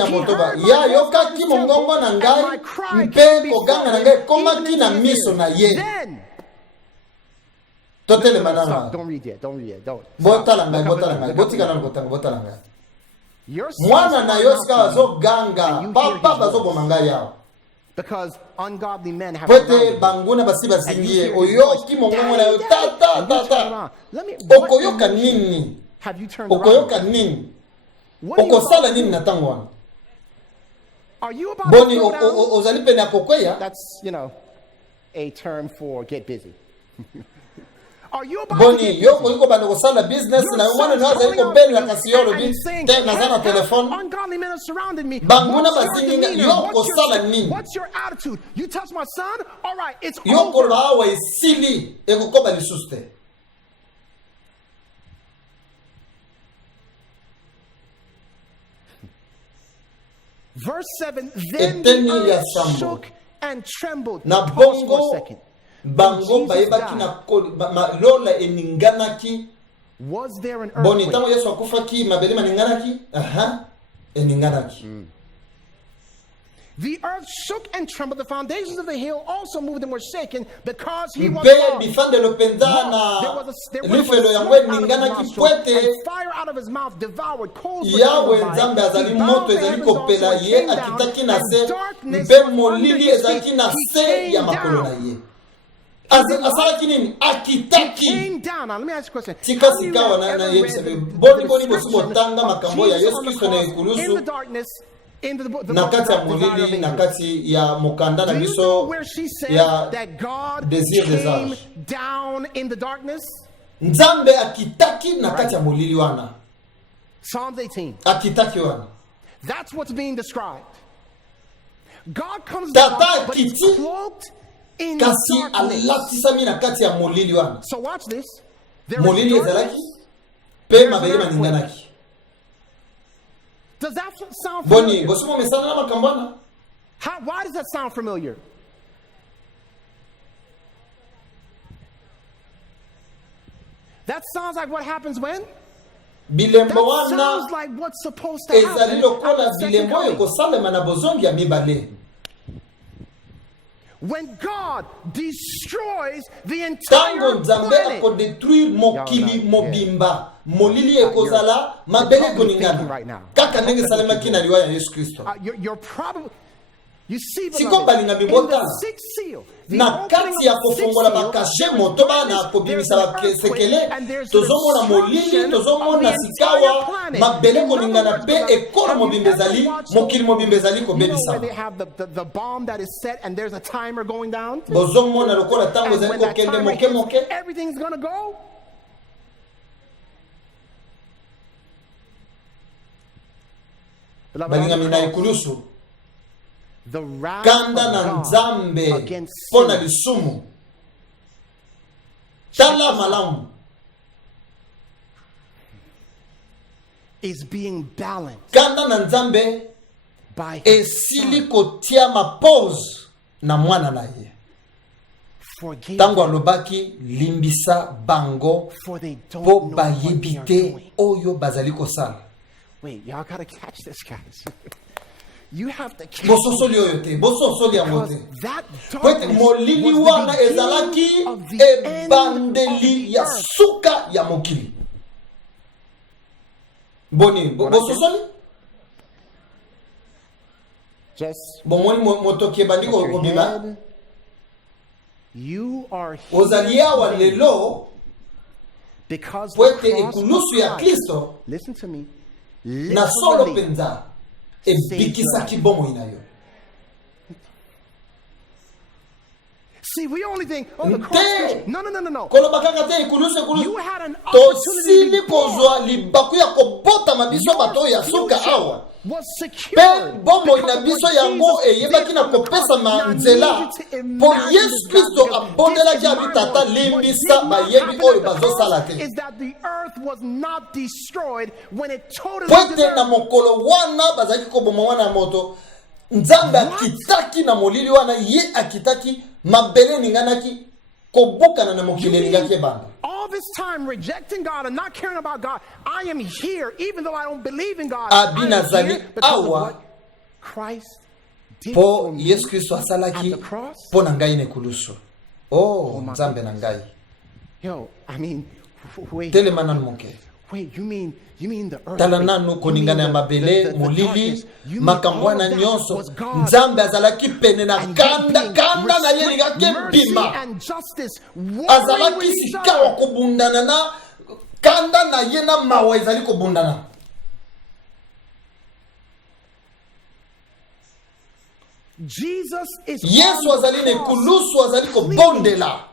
don't read yet. Don't. Because ungodly men have have you turned around? Are you about to go down? That's, a term for get busy. Are you about to get busy? Ungodly men have surrounded me. What's your attitude? You touch my son? All right, it's over. Verse 7, then the earth shook and trembled. Pause for a second. Was there an earthquake? The earth shook and trembled. The foundations of the hill also moved and were shaken because he was God. There was a smoke out of his nostrils, and fire out of his mouth devoured coals. He bowed the heavens also and came down, and darkness was under his feet. He came down. Now let me ask you a question. Have you ever read the description of Jesus on the cross in the darkness? In the book, do you know where she said that God came down in the darkness? Psalms 18. That's what's being described. God comes down, but he's cloaked in darkness. So watch this. molili ezalaki pe mabele maninganaki. Does that sound Boni familiar? bosumo mesana na makambana. Why does that sound familiar? That sounds like what happens when? Bilembo That wana sounds like what's supposed to ezali happen. lokola at the second bilembo coming. ekosalema na bozongi ya mibale. When God destroys the entire Tango nzambe planet. akodetruire mokili mobimba, molili ekozala mabele koningana. Kaka ndenge salemaki na liwa ya Yesu Kristo. You're probably, you see, Siko balinga in bibota. the sixth seal, the Na opening kati ya of the sixth kofongola seal, bakashe there's moto bana darkness, kobimisa there's an earthquake, basekele, and there's the tozomona molili, destruction tozomona of the entire sikawa, planet. mabele In other koningana words, pe beloved, ekolo have you mobimbezali, ever watched mokili mobimbezali you know where kobebisa. they have the bomb that is set and there's a timer going down? Bozomona lokola tango And zali when that kokende timer moke hits, moke. everything's gonna go. Beloved, Balinga on the mina cross, ikulusu. the wrath Kanda of na God nzambe against pona sin lisumu. Tala malamu. is being balanced Kanda na nzambe by his esili Son. kotia ma pause na mwana na ye. Forgive Tango them, alobaki limbisa bango for they don't po know what they are bayebite doing. oyo bazali kosala. Wait, y'all gotta catch this, guys. You have to catch Bososoli oyo te, bososoli yango because te. that Kwete darkness molili was wana the ezalaki beginning of the end of ebandeli the ya earth. suka ya mokili. Boni, bososoli? Just Bomoni motoki ebandi your kobima. head. You are Ozali here awa today lelo because kwete the cross of ekulusu ya Christ, Kristo listen to me, na solo literally penza ebikisaki bomoi na yo. see, we only think, oh, the cross. Nte. No. Koloba kaka te ekulusu You ekulusu. had an opportunity Tosili to be born. kozwa libaku ya kobota mabiso bato ya suka future awa. was Pe secured bomoi because na of biso what yango Jesus eyebaki did na on the kopesa cross. Now, I need manzela you to po imagine Yesu this, Kristo because abondelaki this is abi my tata point. What limbisa did not bayebi happen oyo at the bazosala cross te. is that the earth was not destroyed when it totally Poete na deserved. mokolo wana bazaki koboma wana ya moto. Nzambe akitaki na molili wana ye akitaki mabele ninganaki kobukana na mokili ningaki banda. All this time rejecting God and not caring about God, I am here even though I don't believe in God. Abi I am nazali here because of awa what Christ did po for me Yesu Kristo at asalaki the cross. po na ngai nekulusu. Oh, Nzambe na ngai. Yo, I mean, wait, Telema nanu moke. wait, you mean the earth? Tala nanu koningana ya mabele molili makambwana nyonso. Nzambe azalaki pene na kanda na ye lingaki bima. Azalaki sika wa kobundana na kanda na ye na mawa ezali kobundana. Jesus is Yesu on the azali ne cross. kulusu azali kobondela.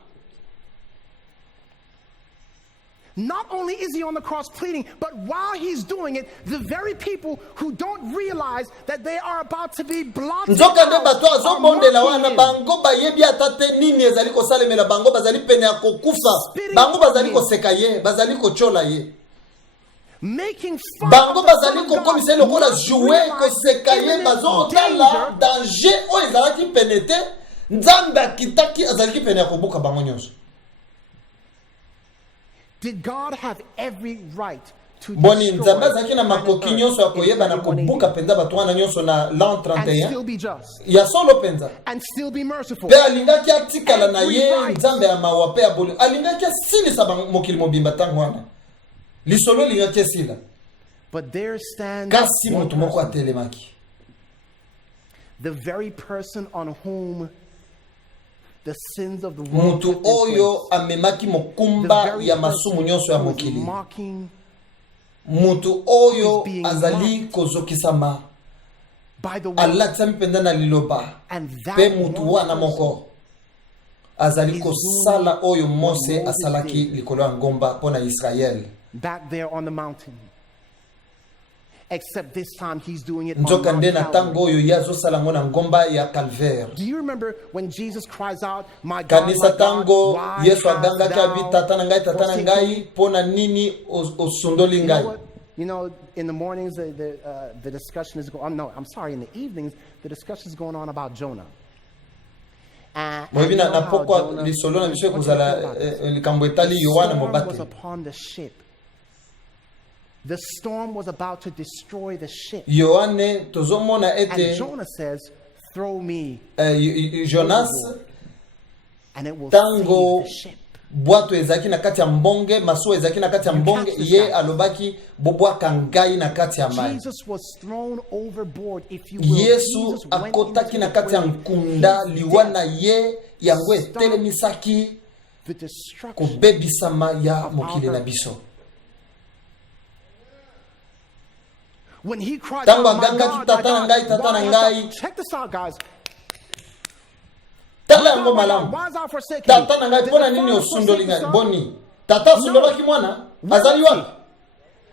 Not only is he on the cross pleading, but while he's doing it, the very people who don't realize that they are about to be blotted Nzoka nde out bato are azobondela mocking wana him. bango bayebi atate nini ezali kosalemela bango bazali pene ya kokufa. Bango bazali koseka ye, bazali kochola ye. Making fun Bango of the bazali Son of God, kokomisa lokola not jouer realize koseka ye imminent bazotala danger. danger oyo ezalaki pene te. Nzambe akitaki azalaki pene ya kobuka bango nyonso. Did God have every right to Boni destroy Nzambe azalaki na makoki nyonso ya koyeba na kobuka penza bato wana nyonso na l'an and 31 still be just ya solo penza. and still be merciful? Pe alingaki atikala na ye Every right. Nzambe ya mawa pe ya boli. Alingaki asilisa mokili mobimba tango wana. Lisolo lingaki esila. But there stands Kasi one mutu moko person, atelemaki. the very person on whom the sins of the world Mutu have been oyo placed. amemaki The mokumba very ya masumu nyonso ya person who is mokili. mocking Mutu oyo Who is being azali kozokisama. by the word. Alakisa mipenda na liloba. And that Pe mutu one wana person moko azali is kosala oyo Mose doing what asalaki Moses likolo ya ngomba pona Israel. back there on the mountain. Except this time he's doing it on nzoka nde na Mount tango Calvary. oyo ye azosala ngo na ngomba ya calvaire. Do you remember when Jesus cries out, my God, Kanisa my God, tango why Yesu hast agangaki abi thou tata na ngai forsaken me? pona nini osundoli You know ngai. what? You know, in the mornings, the discussion is going on. No, I'm sorry, in the evenings, the discussion is going on about Jonah. And you know how Jonah, lisolo na what biso you think kozala about this? likambo etali The Yohana storm was mobate. upon the ship. The storm was about to destroy the ship. Yohane tozomona And ete Jonah says, throw me Jonas overboard, and it will tango save the ship. bwato ezaki na kati ya mbonge, masuwa ezaki na kati ya mbonge, ye alobaki bobwaka ngai na kati ya mai. Jesus was thrown overboard, if you will. Yesu Jesus went akotaki into na the kati ya grave. nkunda His liwa death na ye yango etelemisaki the destruction kobebisama ya mokili na biso. when he cried Tango out, my agangaki God, tata na my ngai, God, tata na why hast thou-" ngai. Check this out, guys. Tala yango Why malamu. hast thou forsaken me? Tata na ngai Did pona the nini father osundoli forsake the ngai? son? Boni. Tata asundolaki mwana? Where Azali was wapi?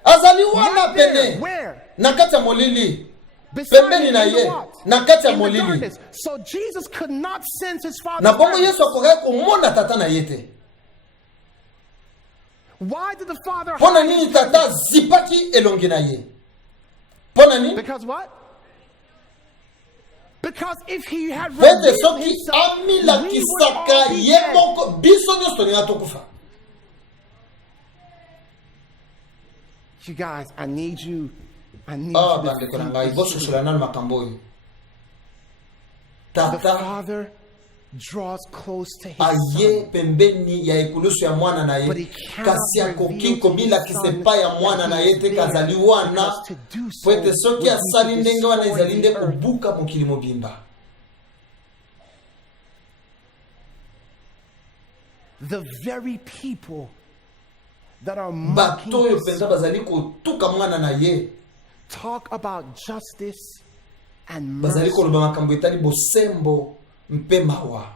Azali wana Right there. pene. Where? Na kati ya molili. Beside Pembeni him na in the ye. what? Na kati ya In the molili. darkness. So Jesus could not sense his Na father's bongo presence. Yesu akokaki komona tata na ye te. Why did the father Pona hide nini his tata presence? zipaki elongi na ye? Pona nini? Because what? Because if he had Fete revealed soki himself, amila we would kisaka all be ye dead. moko biso nyonso tolinga tokufa. You guys, I need you. I need Ah, you to bandeko na think ngai this boso through. sulana na makambo oyo. The Tata father draws close to his aye son. pembeni ya ekulusu ya mwana na But ye, he cannot kasi akoki reveal to kobila his son kisepa ya mwana that na he ye is te there, kazali wana because to do so po ete soki would be to asali ndenge wana destroy ezali nde the earth. kobuka mokili mobimba. The very people that are mocking Bato oyo his penza son bazali kotuka mwana na ye, talk about justice and bazali mercy. koloba makambo etali bosembo mpe mawa.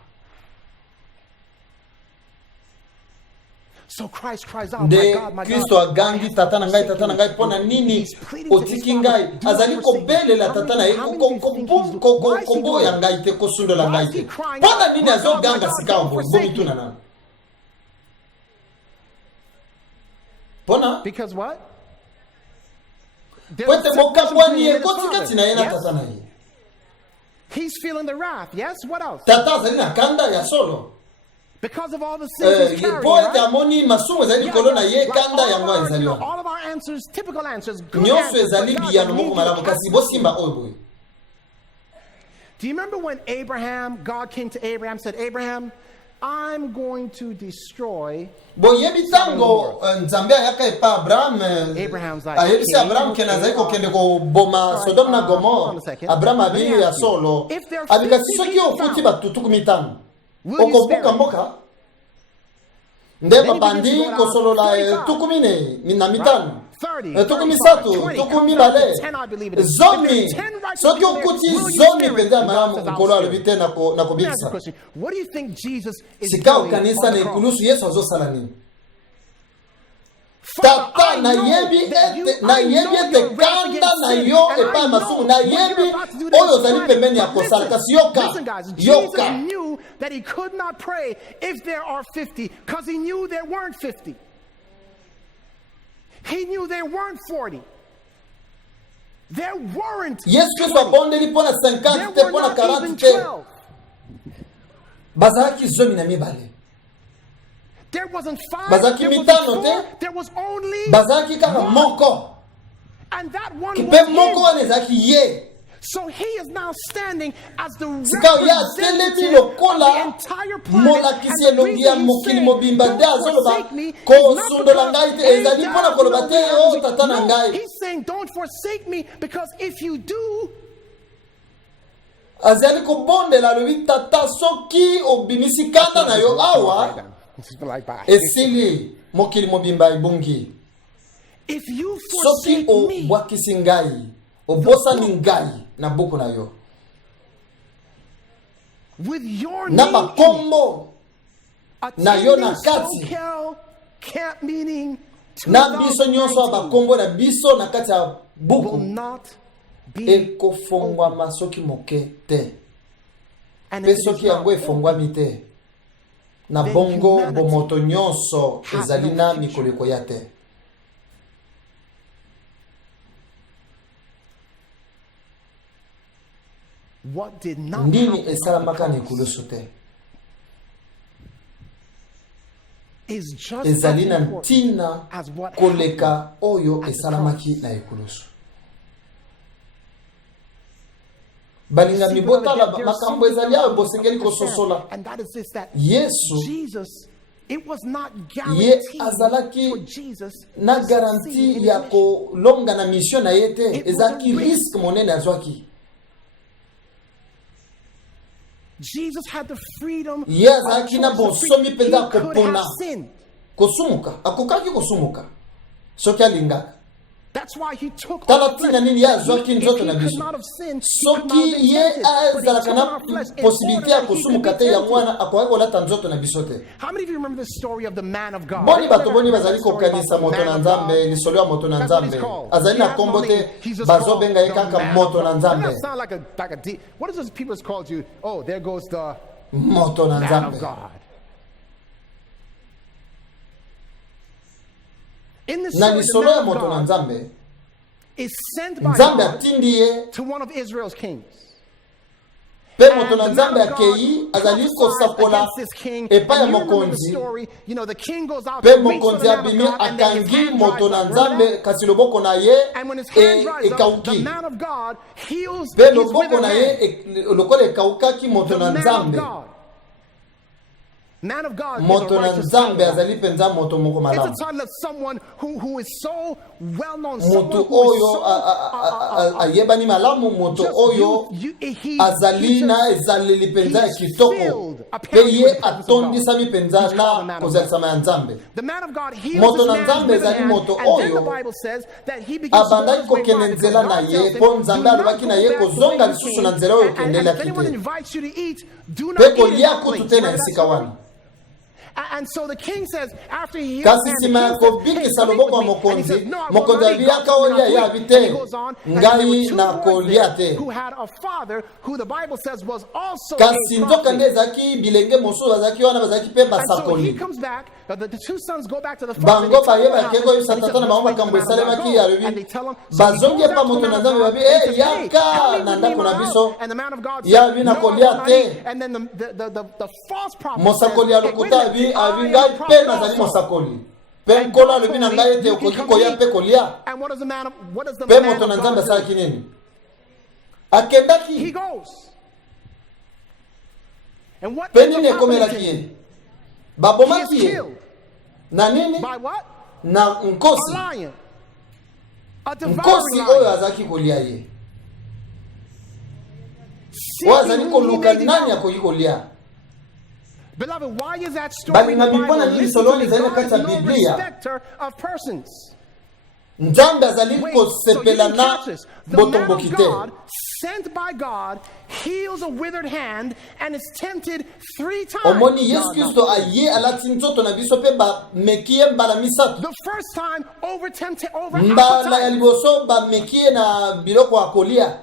So Christ cries out, my Nde God, my Kristo God, why agangi hast tata thou na ngai, forsaken tata na me?" ngai, pona nini He's pleading to his otiki father, ngai? "Do not Azali forsake me." kobelela How tata na many ye of you think he's doing? Why is he doing koboya that? ngai te, kosundola Why ngai is he te. crying Pona out, nini "My God, my azoganga God, sika don't oboye? forsake Bomituna me"? nani? Pona? Because what? There's Po a ete separation mokabwani between him and his ekoti kati father. na ye na Yes? tata na ye. He's feeling the wrath. Yes? What else? Tata azali na kanda ya solo. Because of all the sins he's carrying, Po ete right? amoni masumu ezali Yeah, likolo na ye, like kanda all, yango of our, ezali wana. all of our answers, typical answers, good Nyonso answers, ezali but God, I biyano need moko you to malamu, catch kasi this bosimba thing. oyo boye. Do you remember when God came to Abraham, said, Abraham, I'm going to destroy. Boyebi tango Nzambe ayaka epa Abraham, Abraham's like, ayebisi okay, Abraham kena okay, azali kokende koboma Sodome na hold on Gomorrhe. a second. Abraham Let me abili ya ask you, solo. if there are Abikasi 50 soki people okuti found, batu tukumi tano, will you spare okobuka it? mboka? Nde Then he begins babandi to go down kosolola 35. tukumi ne na mitano. 30, Tukumi 35, satu, 20, tukumi comes down to bale. 10, I believe it is. If Zomi. there's 10 righteous Soki people there, okuti will you zomi spare it? penza And God malamu says, I'll ukolo spare alobi it. te na Let me ask you a kobikisa. question. What do you think Jesus is Sika doing okanisa on na the cross? ekulusu Yesu azosala nini? Father, Tata I know nayebi that you- ete I know ete your wrath kanda against na sin, yo and I epai know masumu what you're nayebi about to do to oyo this ozali planet. pembeni ya But kosala kasi listen, guys, Jesus yoka knew that he could not pray if there are 50, because he knew there weren't 50. He knew there weren't 40. There weren't Yesu Kristo 20. abondeli mpona 50 There te were mpona not 40 even te 12. bazalaki zomi na mibale There wasn't 5, bazalaki there wasn't mitano 4, te there was only bazalaki kaka one. moko And that one mpe was moko him. wana ezalaki ye. So he is now standing as the Sika ya telemi representative of the lokola entire planet. molakisi And the elongi ya reason he's mokili saying, mobimba nde don't azoloba forsake me, is not kosundola ngai te because, hey, ezali mpona God, koloba te o tata na no, ngai. he's saying, don't forsake me, because if you do, azali kobondela alobi tata soki obimisi kanda na yo awa esili mokili mobimba ebungi. if you Soki forsake me, obwakisi ngai obosani ngai na buku na yo with your na name in it, bakombo na yo na attending kati SoCal camp meeting na biso nyonso abakombo na biso na kati ya will buku not be ekofongwama soki moke te. and Pe if it is soki not yango efongwami te, na then bongo humanity bomoto nyonso has ezali no na future. mikoleko ya te. what did not Nini happen esalamaka on na the cross ekulusu te. is just Ezali as na important ntina as what koleka happened oyo at the esalamaki cross. na ekulusu. Balingami See, beloved, botala there's makambo something ezali ayo else bosengeli to understand, kososola. and that is this, that Yesu Jesus, it was not ye guaranteed azalaki for Jesus na to succeed in garanti his ya mission. kolonga na mission na ye te. It was Ezalaki a risk. risk monene azwaki. Jesus had the freedom Ye of azalaki na choice, the bonsomi freedom. mpenza He could have kopona sinned. kosumuka, akokaki kosumuka soki alingaka. That's why he took Tala our flesh. tina nini ye azwaki If nzoto he na could biso. not have sinned, he could not have Soki been ye tempted. But he azalaka took na our flesh in posibilité order ya that he could kosumuka be te, yango tempted. wana akoki kolata nzoto na biso te. How many of you remember the story of the man of God? Boni bato boni Remember bazali the story about kokanisa the moto man na of nzambe, God? lisolo ya moto na That's what he's nzambe. called. Azali He na has no kombo name. te, He's just bazo called benga ye the kaka man moto of na God. Doesn't nzambe. that sound like a deep? What does people called you? Oh, there goes the Moto na man of nzambe. God. In this Na story, the lisolo ya man of moto na God nzambe, is sent by nzambe God atindi ye, to one of Israel's kings. pe And moto na the man nzambe of God akei azali prophesies kosakola against this king. epai ya And you remember the mokonzi. story, you know, the king goes out Pe to reach for mokonzi the man of abimi God, and then his akangi hand moto dries na up. Remember that? nzambe, kasi loboko na ye And when his hand dries up, the ekauki. man of God heals Pe his loboko withered na hand. ye lokola ekaukaki moto The na man of nzambe. God. Man of God is a Moto na righteous title. nzambe azali penza moto moko It's a malamu. title of someone who is so well known, Moto someone who is oyo so ayebani malamu, moto just oyo azali na ezaleli penza ya he's kitoko. filled, Pe apparently, ye with the presence of God. atondisami penza He's called the na man of kozalisama ya nzambe. The man of God heals Moto this na man's nzambe withered ezali hand, moto and then the oyo Bible says that he begins to go abandaki his way. Why? kokende Because nzela na God tells ye, him, po do nzambe not alobaki go na ye back the way kozonga you lisusu came. na nzela oyo And okendeli if anyone akite. invites you to eat, do Pe not eat in kolia that kutu place. te na Remember that esika story? wana. And so the king says, after he heals Kasi him, the sima ya king says, hey, kobikisa come eat loboko with ya me. And he says, mokonzi, no, I will mokonzi not eat. God abiyaka told me not olia to ya eat. And he abite. goes on, and there were Ngai two na boys kolia there te. who had a father who the Bible says was also Kasi a nzoka nde prophet. ezalaki bilenge mosusu bazalaki wana bazalaki pe And so he basakoli. comes back, the two sons go back to the father, and Bango they tell him what bayeba keko happened, yebisa and he says, tata na which bango way did the makambo man of God esalemaki go? alobi. And they tell him, so he Bazongi goes epa out to the moto man na of nzambe God, babi, and he says, hey, yaka come eat na with me in ndako my na house. biso. And the man of God Ya said, vi no, na I will kolia not te. eat. And then the false prophet Mosakoli says, hey, wait a alokuta minute, abi I am ngai a pe prophet nazali also. mosakoli. Pe And nkola God alobi told na me, ngai ete you can okoki come koya and pe eat. kolia. And what does the man of Pe moto na God nzambe do? asalaki nini? He Akendaki. goes. And what Pe ends up nini happening to ekomelaki him? ye? He is Babomaki ye. killed Na nini? by what? Na A nkosi. lion. A devouring Nkosi oyo lion. azalaki kolia ye. Oyo Seeking azali whom he koluka may nani devour. akoki kolia. Beloved, why is that story in the Balinga Bible? mipona nini Listen solo to me. ezali na God kati is ya no Biblia. respecter of persons. Nzambe azali Wait, so you kosepela can na catch this. The man botomboki of te. God, sent by God, heals a withered hand and is tempted 3 times. Omoni Yesu Kristo aye alati nzoto na biso pe bamekie mbala misato. The first time over Mbala ya appetite. liboso bamekie na biloko ya kolia.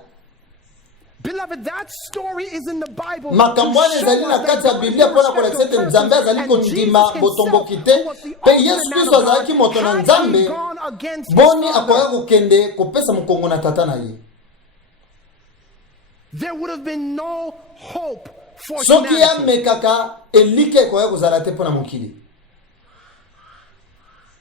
Beloved, that story is in the Bible. Makambo wana ezali na kati ya Biblia mpona kolakisa ete Nzambe azali kondima botomboki te. Pe Yesu Kristo azalaki moto na Nzambe. Boni akoya kokende kopesa mokongo na tata na ye. There would have been no hope for Soki ya humanity. mekaka elike koya kozala te pona mokili.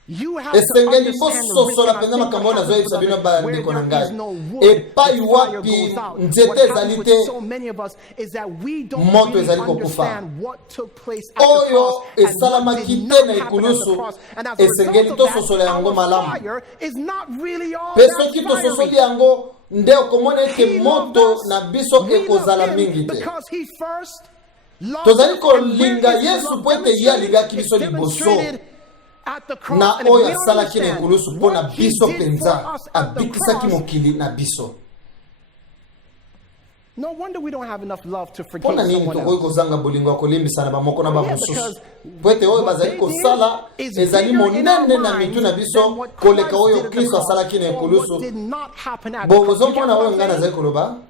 You have to Esengeli understand the bososola risk, penza and I think makambo what na zo happens, yebisa bino beloved, ba ndeko na where there is ngai. no wood, Epai the fire wapi goes out. nzete What happens ezali with te. so many of us is that we don't Moto really ezali kokufa. understand what took place at the Oyo cross and what esalamaki did te not na happen at the ekulusu. cross. And as a Esengeli result of tososola that, yango our malamu. fire is not really all Pe that soki tososoli fiery. yango nde okomona ete He loved moto us. na biso We love ekozala him mingi te. because he first loved Tozali us. And where kolinga is his Yesu love po ete ye alingaki demonstrated? biso It's liboso. demonstrated at the cross. Na And if we oyo don't asalaki na understand ekulusu mpo na what he biso did for penza us at the abikisaki cross, mokili na biso. No wonder we don't have enough love to forgive Pona nini someone toko else. kozanga bolingo akolimbisana bamoko na bamosusu. because Pwete oyo what bazali they kosala did is ezali bigger in our monene na minds mitu na than biso what koleka Christ oyo did at the Kristo cross, asalaki na or ekulusu. what did not happen at the Bo cross. You get ozomona what oyo I'm ngana saying? azali koloba.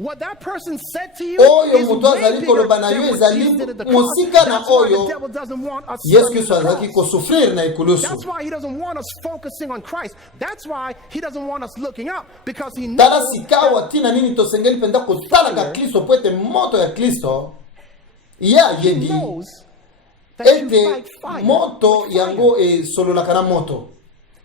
What that person said to you Oyo is mutu way azali bigger koloba na than yo what ezali Jesus did at the cross. mosika na That's why oyo the devil doesn't want us Yesu studying Kristo the azalaki cross. kosufrir na ekulusu. That's why he doesn't want us focusing on Christ. That's why he doesn't want us looking up, because he Tala knows sikawa tina nini tosengeli penda kotala ka Kristo pwete moto ya Kristo. Ya he yebi knows that you ete fight fire. moto with fire. yango esololaka na moto.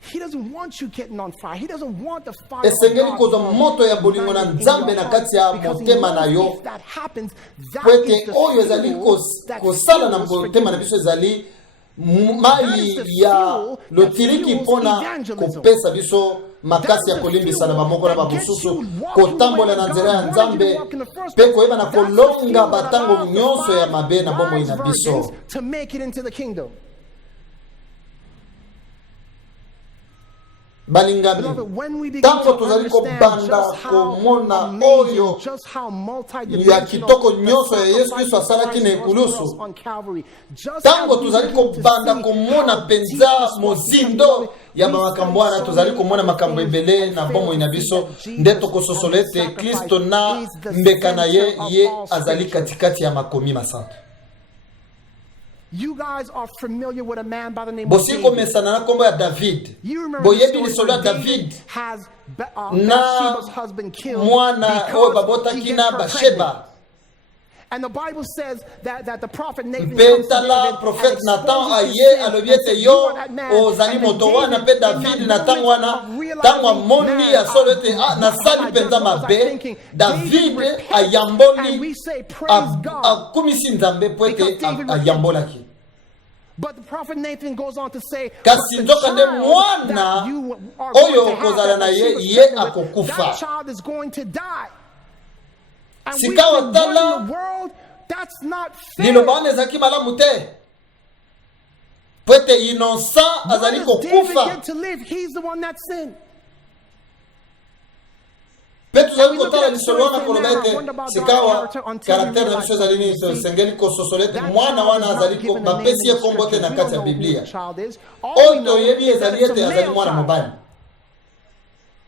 He doesn't want you getting on fire. He doesn't want the fire of Esengeli God kozwa moto ya bolingo na burning in Nzambe your na heart, kati ya because he motema na knows yo. if that happens, that Pwete is the oyo ezali fuel that kosala na fuels motema na forgiveness. biso ezali That is mai the ya fuel that lotiriki fuels mpona evangelism. kopesa biso makasi That is ya the kolimbisa na fuel bamoko na that gets bamosusu you walking kotambola the way na that nzela ya God wanted you to Nzambe walk in the first mpe place. koyeba na That's the kolonga fuel that batango allows the nyonso ya five mabe na bomoi wise na biso. virgins to make it into the kingdom. Balingami Beloved, when we begin tango to tozali understand kobanda just how komona amazing, oyo just how ya multidimensional kitoko the nyonso ya Yesu sacrifice Kristo of asalaki na Christ was for us ekulusu. on Calvary, just Tango as we tozali begin to kobanda see komona how deep penza this was, mozindo ya we bamakambo study wana so tozali many komona other makambo things ebele and na fail bomoi to na see biso that Jesus nde and tokososole his ete sacrifice Kristo na is the mbeka na ye center of ye all azali scripture. katikati ya makomi masantu. You guys are familiar with a man by the name of Bosiko David. mesana na kombo ya David. You remember the Boyebi story lisolo where ya David David has na Bathsheba's husband killed mwana oyo because he babotaki gets na her pregnant. Basheba. And the Bible says that the prophet Nathan comes to Betala David prophète and Nathan exposes his aye sin alobi and ete says, "You yo are that man." ozali And then moto wana David, pe in David that na tango moment wana of realizing, tango amoni man, ya solo ete nasali I just- penza what was I mabe thinking? David repents, ayamboli and we say, "Praise God." akumisi Nzambe po ete Because David ayambolaki. But the prophet Nathan goes on to say, Kasi "But the nzoka nde child mwana that you are oyo going to have, kozala na that ye, she was ye pregnant with, akokufa." that child is going to die. And we Sikawa think, what tala- in the world? That's not fair. Liloba wana ezalaki malamu te po ete innocent Why azali does David kokufa. get to live? He's the one that sinned. Pe tozali we look kotala at that lisolo wana story koloba and ete wonder about sikawa God's character until we karaktere na realize biso ezali nini something. tosengeli kososolo ete That mwana child wana is not azali given a name in bapesi ye the kombo te scriptures. na We kati don't ya know who Biblia. the child is. All we Oyo know toyebi is that ezali it's a ete azali male mwana child. mobali.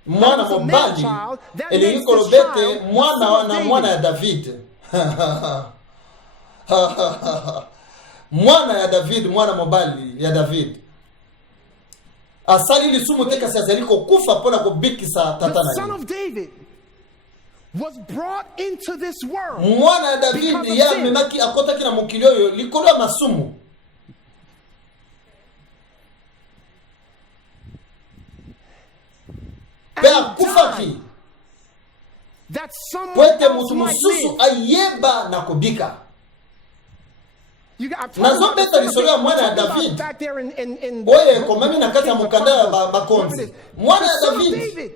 Mwana It's a male mobali child. That elingi makes this koloba ete child mwana the son of wana David. mwana ya David. Mwana ya David, mwana mobali ya David. Asali lisumu te kasi azali kokufa mpona kobikisa tata The na son ye. of David was brought into this world. Mwana ya David Because of ye sin. amemaki akotaki na mokili oyo likolo ya masumu. Pe And akufaki died, that po someone ete else mutu might mosusu live. ayeba na kobika. I'm talking Nazo about the beta son of lisolo ya David. mwana ya I'm talking about David. back there in Oye komami na kati ya mukanda ya Whatever bakonzi. it is. Mwana The ya son of David. David.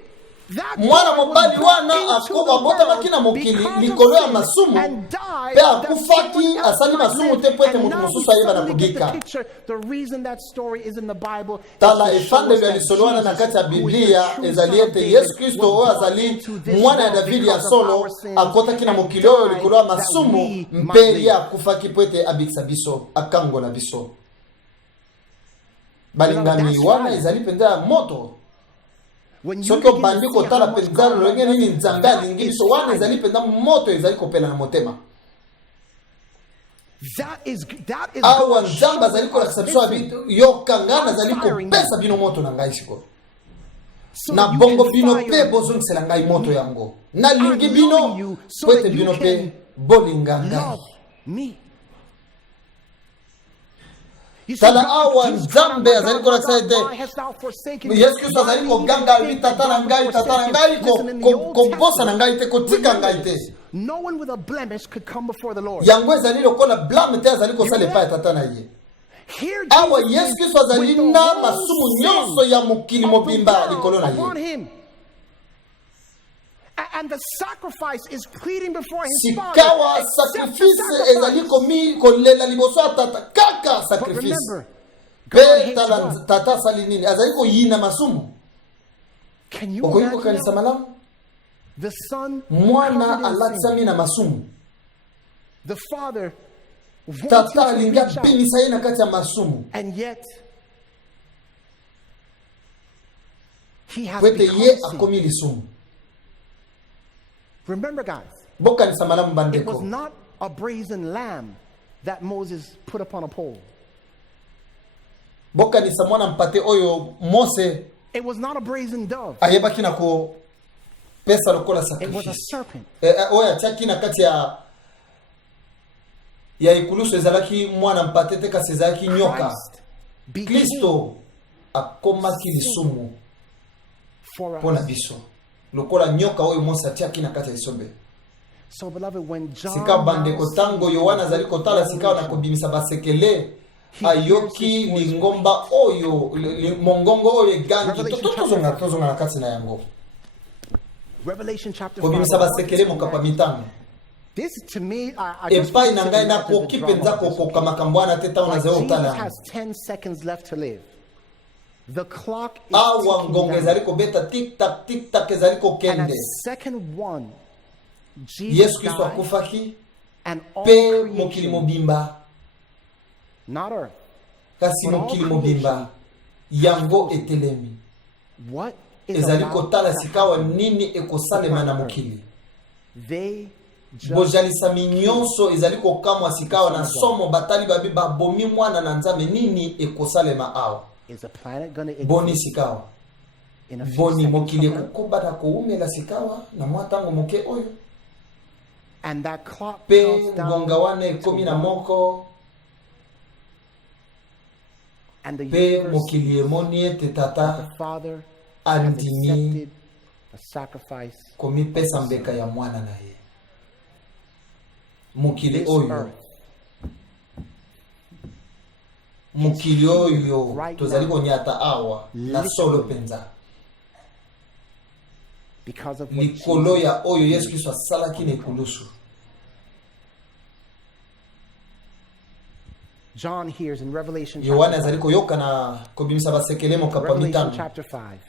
That Mwana boy mobali was brought wana into the abotamaki na world mokili because of likolo ya sin masumu and died pe that akufaki someone else asali might masumu live. te po ete And mutu now we mosusu ayeba na suddenly get the kobika. picture. The reason that story is in the Bible is Tala to show us efandelo ya that lisolo wana na kati ya Jesus, who is the Biblia true ezali son of ete David, Yesu Kristo was oyo brought azali into this mwana ya world David ya because of solo our sins akotaki na and mokili oyo died likolo ya that masumu we might mpe live. ye akufaki po ete abikisa biso akangola biso. Balingami That's wana right. ezali penza ya moto. When you Soki begin obandi to see kotala how much penza God lolenge loves nini us, Nzambe that alingi is biso wana fire. ezali penza moto ezali kopela na motema. That is Awa God Nzambe showing azali kolakisa us, biso listen, abitu yokanga azali firing kopesa bino moto na ngai sikoyo. so Na that you bongo can bino fire pe bozongisela ngai moto yango. Nalingi I'm bino loving you so po ete that you bino can pe bolinga ngai. love me. You see, Tala God, awa Jesus Nzambe cried, azali "My kolakisa God, ete why hast thou forsaken me?" Yesu Kristo azali Why do you koganga think ali that tata na God ngai would tata na forsake ngai you? Listen, in the Old kobosa na ngai te Testament, kotika remember ngai te. this, no one with a blemish could come before the Lord. Yango ezali lokola blame te azali kosala epai ya tata na ye. Here Awa Jesus Yesu is Kristo azali with the na whole masumu sin nyonso ya mokili of the mobimba world likolo na upon ye. him. And the sacrifice is pleading before his Father. Sikawa Accept the sacrifice ezali komi kolela liboso ya tata kaka But sacrifice. remember, God Pe hates tala what? tata sali nini azali koyina masumu. Can you Okoyi imagine kokanisa that? malamu? The son mwana alatsami na masumu. The father tata alinga bimisa ye na kati ya masumu. And yet he has Pwete become ye sin. akomi lisumu. Remember, guys, Bokanisa malamu it was bandeko. not a brazen lamb that Moses put upon a pole. Bokanisa mwana mpate oyo Mose It was not a brazen dove. ayebaki na ko pesa lokola It was a sacrifice. serpent. Oya chaki na kati ya ikulusu ezalaki mwana mpate te kasi ezalaki nyoka. Christ became Kristo akomaki lisumu for pona us. biso. Lokola nyoka oyo Mose atiaki na kati ya isombe. So, beloved, when John Sika bande now kotango sees Yohana zali kotala sika na kobimisa basekele ayoki lingomba oyo mongongo oyo gangi tozonga na kati na yango. Revelation chapter Kobimisa 5. basekele mokapa mitano. This to me, I just Epai na consider ngai na that as the koki drama penza of this kokoka makambo ana te taona Like zeo Jesus tala. has 10 seconds left to live. The clock is Awa ticking ngongo down. ezali kobeta tik tak ezali And kokende. at second one, Yesu Jesus Kristo died, akufaki and all pe mokili creation, mobimba not earth, kasi but all mokili creation, mobimba yango etelemi. what is Ezali about kotala to sikawa happen, nini ekosalema na mokili. they just Bojalisami nyonso ezali kokamwa sikawa na somo batali babi babomi mwana na nzambe nini ekosalema awa. is a planet going to Boni exist sikawa. in a few Boni seconds mokili from now? ekokoba na koumela sikawa na mwatango moke oyo. And that clock Pe counts down ngonga wana to ekomi na one, moko. and the Pe universe mokili emoni ete the tata Father has andimi accepted a sacrifice. komipesa mbeka ya mwana na ye. Mokili This oyo. earth Mokili oyo right tozali now, konyata awa na solo penza. because of what Likolo Jesus ya oyo Yesu Kristo asalaki na ekulusu. John hears in Revelation Yohana chapter azali 5. koyoka na kobimisa basekele mokapa Revelation mitano. chapter 5.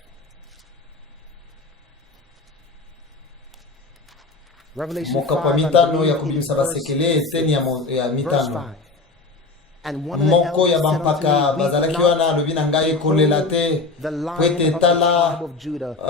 Revelation 5, Mokapa I mitano believe ya it is kobimisa verse basekele eteni ya verse mitano. 5. And one of the Moko ya elders said unto bampaka me, bazalaki Weep wana not, alobi na ngai behold, kolela te. the Lion Pwete of the tala tribe of Judah, the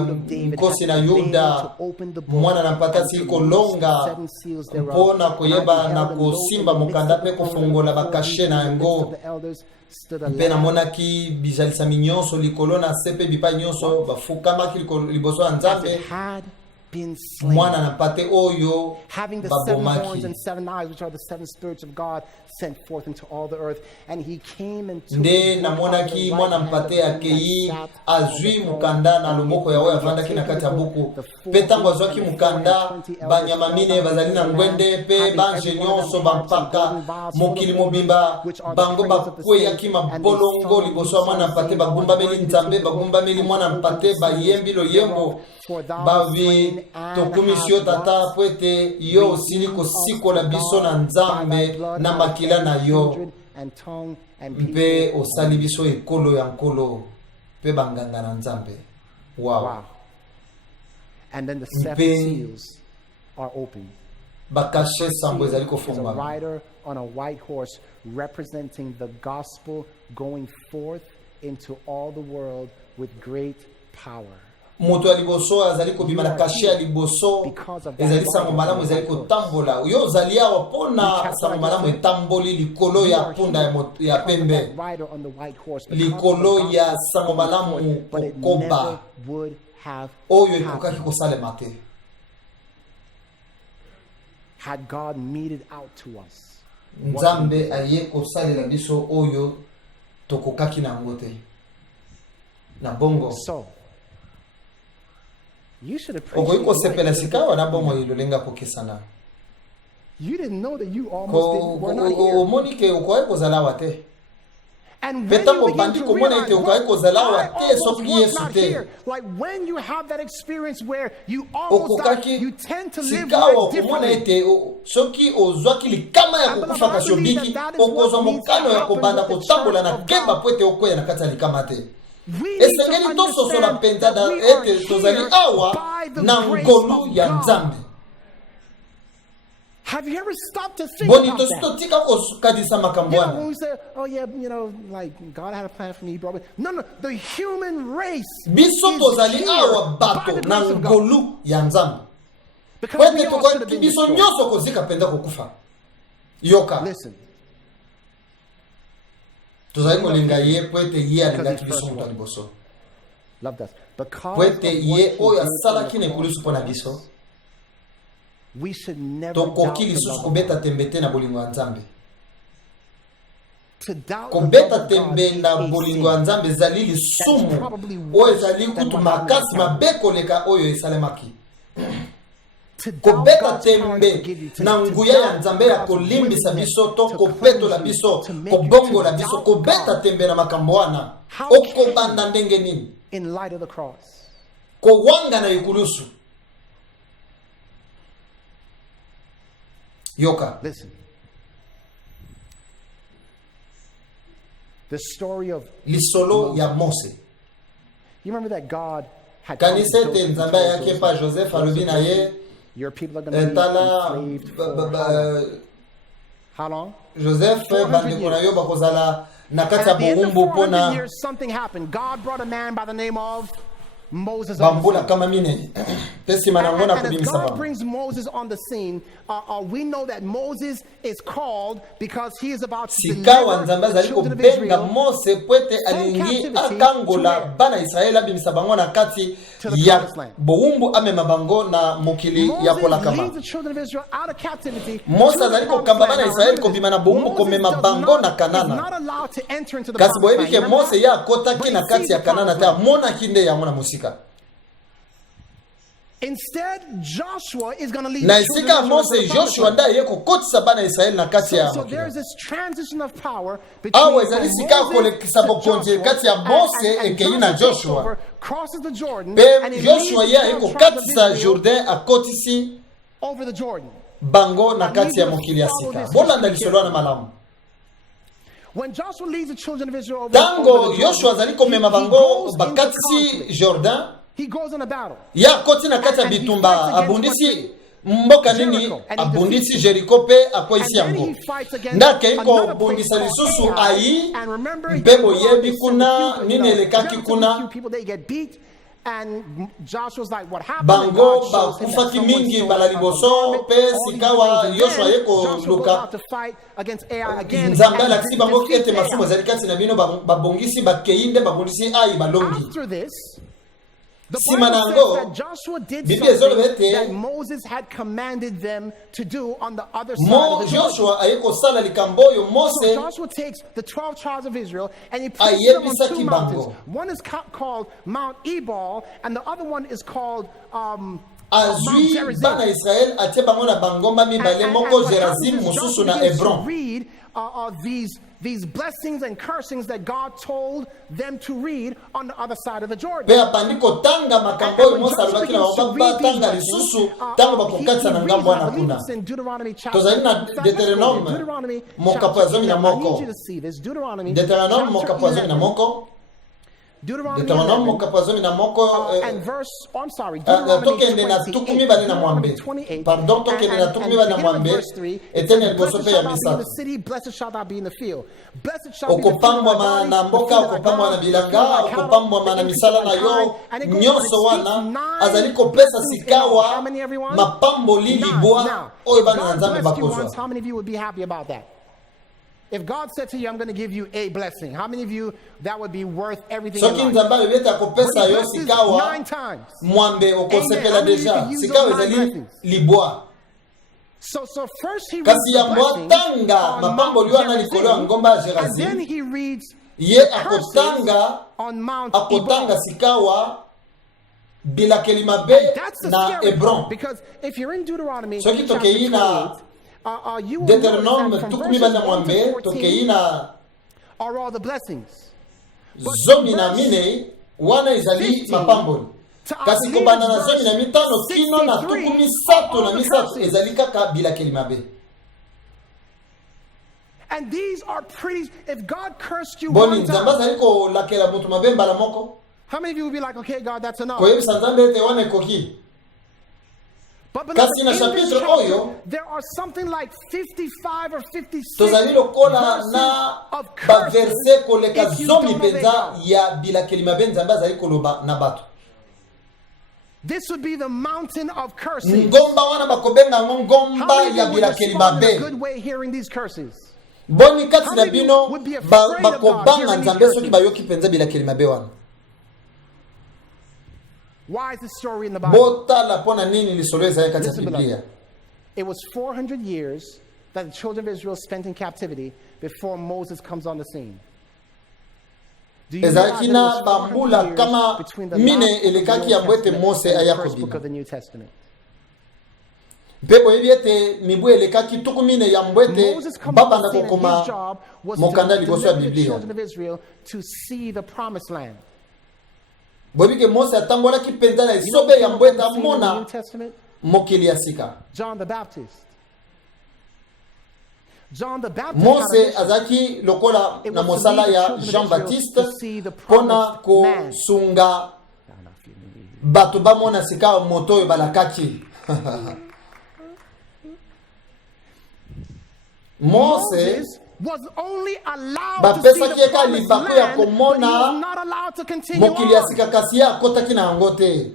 root of David, nkosi na hath prevailed Yuda to open the book mwana na mpata and si to kolonga loose the seven seals thereof. mpona And I koyeba na beheld, and lo, in kosimba the midst mokanda of the pe throne kofongola and the four bakashe beasts, na in the midst of yango. the elders stood a Mpe lamb. namonaki bijalisami nyonso likolo na sepe bipai nyonso bafukamaki liboso ya As Nzambe. it had been slain, Mwana na mpate oyo having the 7 horns babomaki. and 7 eyes, which are the 7 spirits of God, sent forth into all the earth. And he came and took Nde the book out of namonaki the mwana right hand of mpate him akei that sat on azwi the throne. mukanda na And loboko he ya oyo had avandaki na taken kati the ya book, buku. the four Pe ntango beasts azwaki and the mukanda 20 elders banyama fell mine down bazali na before the ngwende Lamb, pe having bange every one of nyonso them harps and bampaka golden vials full of mokili oil, mobimba which are the bango praise of the bakweyaki saints. And they mabolongo sung a liboso new ya mwana song, mpate saying, bagumbameli Worthy to Nzambe take the book bagumbameli and mwana to open mpate the seals bayembi loyembo thereof, for thou wast bavi slain and tokumisi yo hast tata what? po ete yo osili Redeemed us kosikola to biso na God by Nzambe thy blood na out of makila na every yo. kindred and tongue and Mpe people. osali biso ekolo ya nkolo pe banganga na Nzambe. Wow. Wow. And then the 7 Mpe seals are open. bakashe First sambo seal ezali is a kofungwa. rider on a white horse representing the gospel going forth into all the world with great power. Moto ya liboso azali kobima na kashe ya liboso ezali sango malamu ezali kotambola. Yo ozali awa pona sango malamu etamboli likolo ya punda ya pembe. Likolo ya sango malamu kokoba oyo ekokaki kosalema te. Had God meted out to us. Nzambe aye kosalela biso oyo tokokaki na yango te. Na bongo. So, you should appreciate Okoki kosepela life. sika wana bomo ilolenga kokesana. You didn't know that you almost were not here. Omoni ke okoki kozala wa te. And when Peta you ko begin bandi to komona realize, ete okoki kozala wa I te almost soki was Yesu not te. here. Like when you have that experience where you almost died, Okokaki you tend to live sikawa life okomona differently. ete soki ozwaki likama ya kokufa kasi obiki okozwa mokano ya kobanda kotambola na kemba po ete okoya na kati ya likama te. esengeli tososola penza da ete tozali awa na ngolu ya Nzambe. Have you ever stopped to think Boni about that? tostotika okadisa makambo Yeah, wana. when we say, oh yeah, like God had a plan for me, he brought me. No, the human race Biso is tozali here awa by bato the na grace of God. ngolu ya Nzambe. Because we Kwete all should have toko been biso destroyed. nyoso kozika penda kokufa. Yoka. Listen, Tozali kolinga ye kwete ye alingaki biso mutu aliboso. love that. Because Kwete of ye what he oyo did asalaki on the nekulusu pona cross, biso. we should never doubt Tokoki the lisusu love of kobeta God. tembe na bolingo ya Nzambe. To doubt the Kobeta love of God tembe is na a bolingo ya sin. Nzambe ezali lisumu oyo ezali kutu makasi mabe koleka oyo esalemaki. To doubt Kobeta God's power to tembe forgive you, na to nguya ya doubt Nzambe ya God's kolimbisa willingness biso to to kopetola cleanse you, biso to make you kobongola to biso doubt kobeta God. tembe na makambo wana How okobanda ndenge nini in light of the cross. kowanga na ikulusu. Yoka. Listen. The story of Lisolo ya Mose. you remember that God had come to Kanisete Joseph and Nzambe told yake pa Joseph alobi na ye your people are going to be tala enslaved for how long? Joseph 400 bandeko na yo bakozala na kati ya At the end of bowumbu 400 pona years, something happened. God brought a man by the name of Moses. bambula kama mine pesi manango na And as kubimisa God bambu. brings Moses on the scene, we know that Moses is called because he is about to Sikawa Nzambe deliver the azali children of kobenga Israel Mose pwete from alingi captivity akangola to where? bana Israela bimisa bango na kati To the ya promised land. bowumbu amema bango na mokili ya Moses kolakama. leads the children of Israel out of captivity. Mose to the azali promised kokamba land. bana Now, Israel remember kobima na bowumbu this, komema Moses bango na is Kanana. not allowed to enter into the Kasi promised boyebi land. ke Remember Mose that? ya akotaki But na he kati sees ya the Kanana promised te land. amona kinde yango na musika. Instead, Joshua is going to lead Na the children esika of Israel Mose into the promised Joshua land. ndaye ye kokotisa bana Israel na kati ya So mokili. there's this transition of power between Awa from ezali sika Moses kolekisa to bokonzi Joshua, kati ya Mose and ekei na takes Joshua. over, crosses the Jordan, Pe and he Joshua leads ye the 12 ayeko tribes of katisa Israel Jourdain akotisi over the Jordan. bango na I kati need ya you to mokili ya follow sika. this Bolanda history lisolo na carefully. malamu. When Joshua leads the children of Israel over Tango the Joshua Jordan, azali komema bango goes into bakatisi conflict. Jordan He goes in a battle. ya koti na kati ya And he bitumba fights against abundisi mboka nini Jericho, and he abundisi defeats Jericho pe And akwisi then yango he fights against ndake iko another place bundisa called lisusu Ai. ayi And remember, mpebo he yebi brought kuna some nini elekaki few kuna people, they get beat. And Joshua's like, what happened? And bango God shows him that bakufaki someone mingi stole bala a liboso garment, pe all these sikawa things. And Joshua then yeko Joshua goes luka out to fight against Ai again. Nzambe and alakisi bango defeats ete masumu Ai. ezali kati na bino babongisi bakeinde babongisi ayi balongi. After this, the Sima Bible nango, says that Joshua did Biblia ezoloba something ete that Moses had commanded them to do on the other side of the Jordan. Joshua ayeko sala likambo oyo So Mose Joshua takes the 12 tribes of Israel and he puts them on ayebisaki two mountains. bango. One is called Mount Ebal and the other one is called Mount azwi Gerizim. bana Israel atie bango na bangomba mibale moko what happens Gerazim is mosusu Joshua na begins to Hebron. read these blessings and cursings that God told them to read on the other side of the Jordan. Pe apandi kotanga makambo oyo Mose alobaki na bango batanga lisusu tango bakokatisa na ngambo wana kuna. Tozali na Deuteronome mokapo ya zomi na moko. Deuteronome mokapo ya zomi na moko. Deuteronome mokapo ya zomi na moko. And verse, oh, I'm sorry, Tokende na tukumi bale na mwambe. Pardon, tokende na tukumi bale na mwambe. Etene liboso pe ya misatu. Okopambwa na mboka, okopambwa na bilanga, okopambwa na misala na yo, nyonso wana azali kopesa sikawa mapambo lilibwa oyo bana na Nzambe bakozwa. How many of you would be happy about that? If God said to you, I'm going to give you a blessing, how many of you that would be worth everything in Soki life? Nzambe alibeta kopesa yo Blesses sikawa 9 times. mwambe okosepela Amen. deja sikawa ezali libwa. So first he reads Kasi the ya blessings mwatanga on mapambo Mount liwa na likolo ya ngomba ya Gerizim, and then Gerazim. he reads Ye the curses akotanga on Mount akotanga Ebal. sikawa bilakeli mabe That's the na scary Hebron. part, because if you're in Deuteronomy Soki chapter tokei na 28, you will Deuteronome notice that from tukumi verses bana 1 to mwambe 14 tokei na are all the blessings. But zomi na verse mine wana ezali 15, mapamboli. to Kasi leaders, kobanda na verse zomi na mitano kino na 63 tukumi sato are na all the misato curses. ezali kaka bilakeli mabe. And these are pretty. If God cursed you Boni one nzamba time, zaliko lakela mutu mabemba la moko. how many of you would be like, okay, God, that's enough? Kwa hiyo sanzambe te wane koki. But beloved, Kasi na in this chapitre chapter, oyo, there are something like 55 or 56 tozali lokola na of ba curses verse koleka if you zomi don't obey penza God. ya bilakeli mabe nzamba zali koloba na bato. This would be the mountain of curses. Ngomba wana bakobenga How ngomba many ya of you would bilakeli respond in a mabe. good way hearing these curses? Boni kati How na many bino would be afraid of God bakobanga hearing these nzambe soki curses? bayoki penza bilakeli mabe wana. Why is this story in the Bible? Botala pona nini lisolo ezali kati ya Listen, Biblia. beloved. It was 400 years that the children of Israel spent in captivity before Moses comes on the scene. Do you realize Ezalaki that it na was 400 bambula years kama between the mine last book of the elekaki ya Old mbwete Testament Mose and the aya first book kobima. of the New Testament? Mpe boyebi ete mibu elekaki tuku mine ya mbwete Moses comes on babanda the scene, and his kokoma job was mokanda to liboso ya deliver the Biblia. children of Israel to see the promised land. Boyebi ke Mose atambolaki penza na You know esobe who ya came mbwete on the scene in the New amona Testament? mokili ya sika. John the Baptist. John the Baptist Mose had a mission. azaki lokola It na was to mosala lead the ya children of Jean Israel Baptiste to see the pona promised land. kosunga bato bamona sika moto oyo balakaki. Mose was only allowed to see bapesaki the eka promised libaku ya land, but he was komona not allowed to continue mokili ya on. sika kasi ye akotaki na yango te.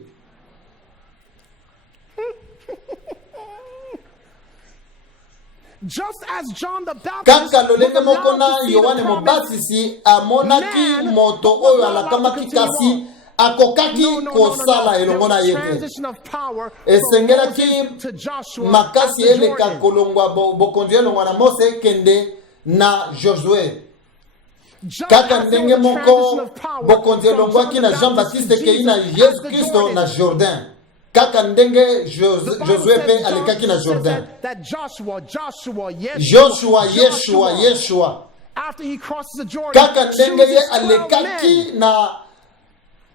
Just as John the Baptist Kaka was lolenge moko allowed na to see the Yohane promised Mobatisi amonaki man moto was oyo not allowed to alakamaki continue kasi on. akokaki kosala There elongo na was ye te. transition of power from Esengelaki Moses to Joshua makasi after eleka Jordan. kolongwa bokonzi elongwa na Mose kende na Josué. Just Kaka as there ndenge was a moko transition of power bokonzi from elongwaki John na the Jean Baptist Baptiste to kei na Jesus Yesu after Kristo Jordan. na Jourdain. Kaka ndenge The Bible Josué says pe alekaki na says Jourdain. that Joshua, Yeshua after he crosses the Jordan, kaka ndenge ye chooses 12 alekaki men. na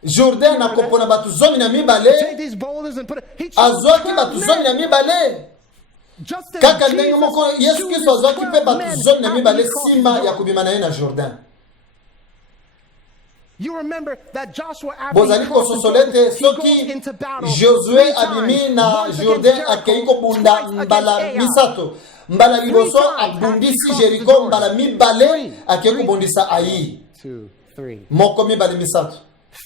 Jourdain na kopona batu zomi na Take mibale these boulders and put it. He chose azwaki 12 batu zomi na men. mibale. Just as Kaka ndenge Jesus moko Yesu chooses Kristo azwaki 12 pe batu men zomi na after mibale he crosses nsima the ya Jordan. kobima na ye na Jourdain. You remember that Joshua, after Bozali he crosses the kososolete Jordan, he goes soki into battle Josué 3 times. abimi na Once against Jourdain Jericho, akei kobunda twice mbala against Ai. misato. Mbala liboso 3 times abundisi after he crosses Jericho the mbala Jordan. mibale akei Three. kobundisa Ai. 2, 3. Moko mibale misato.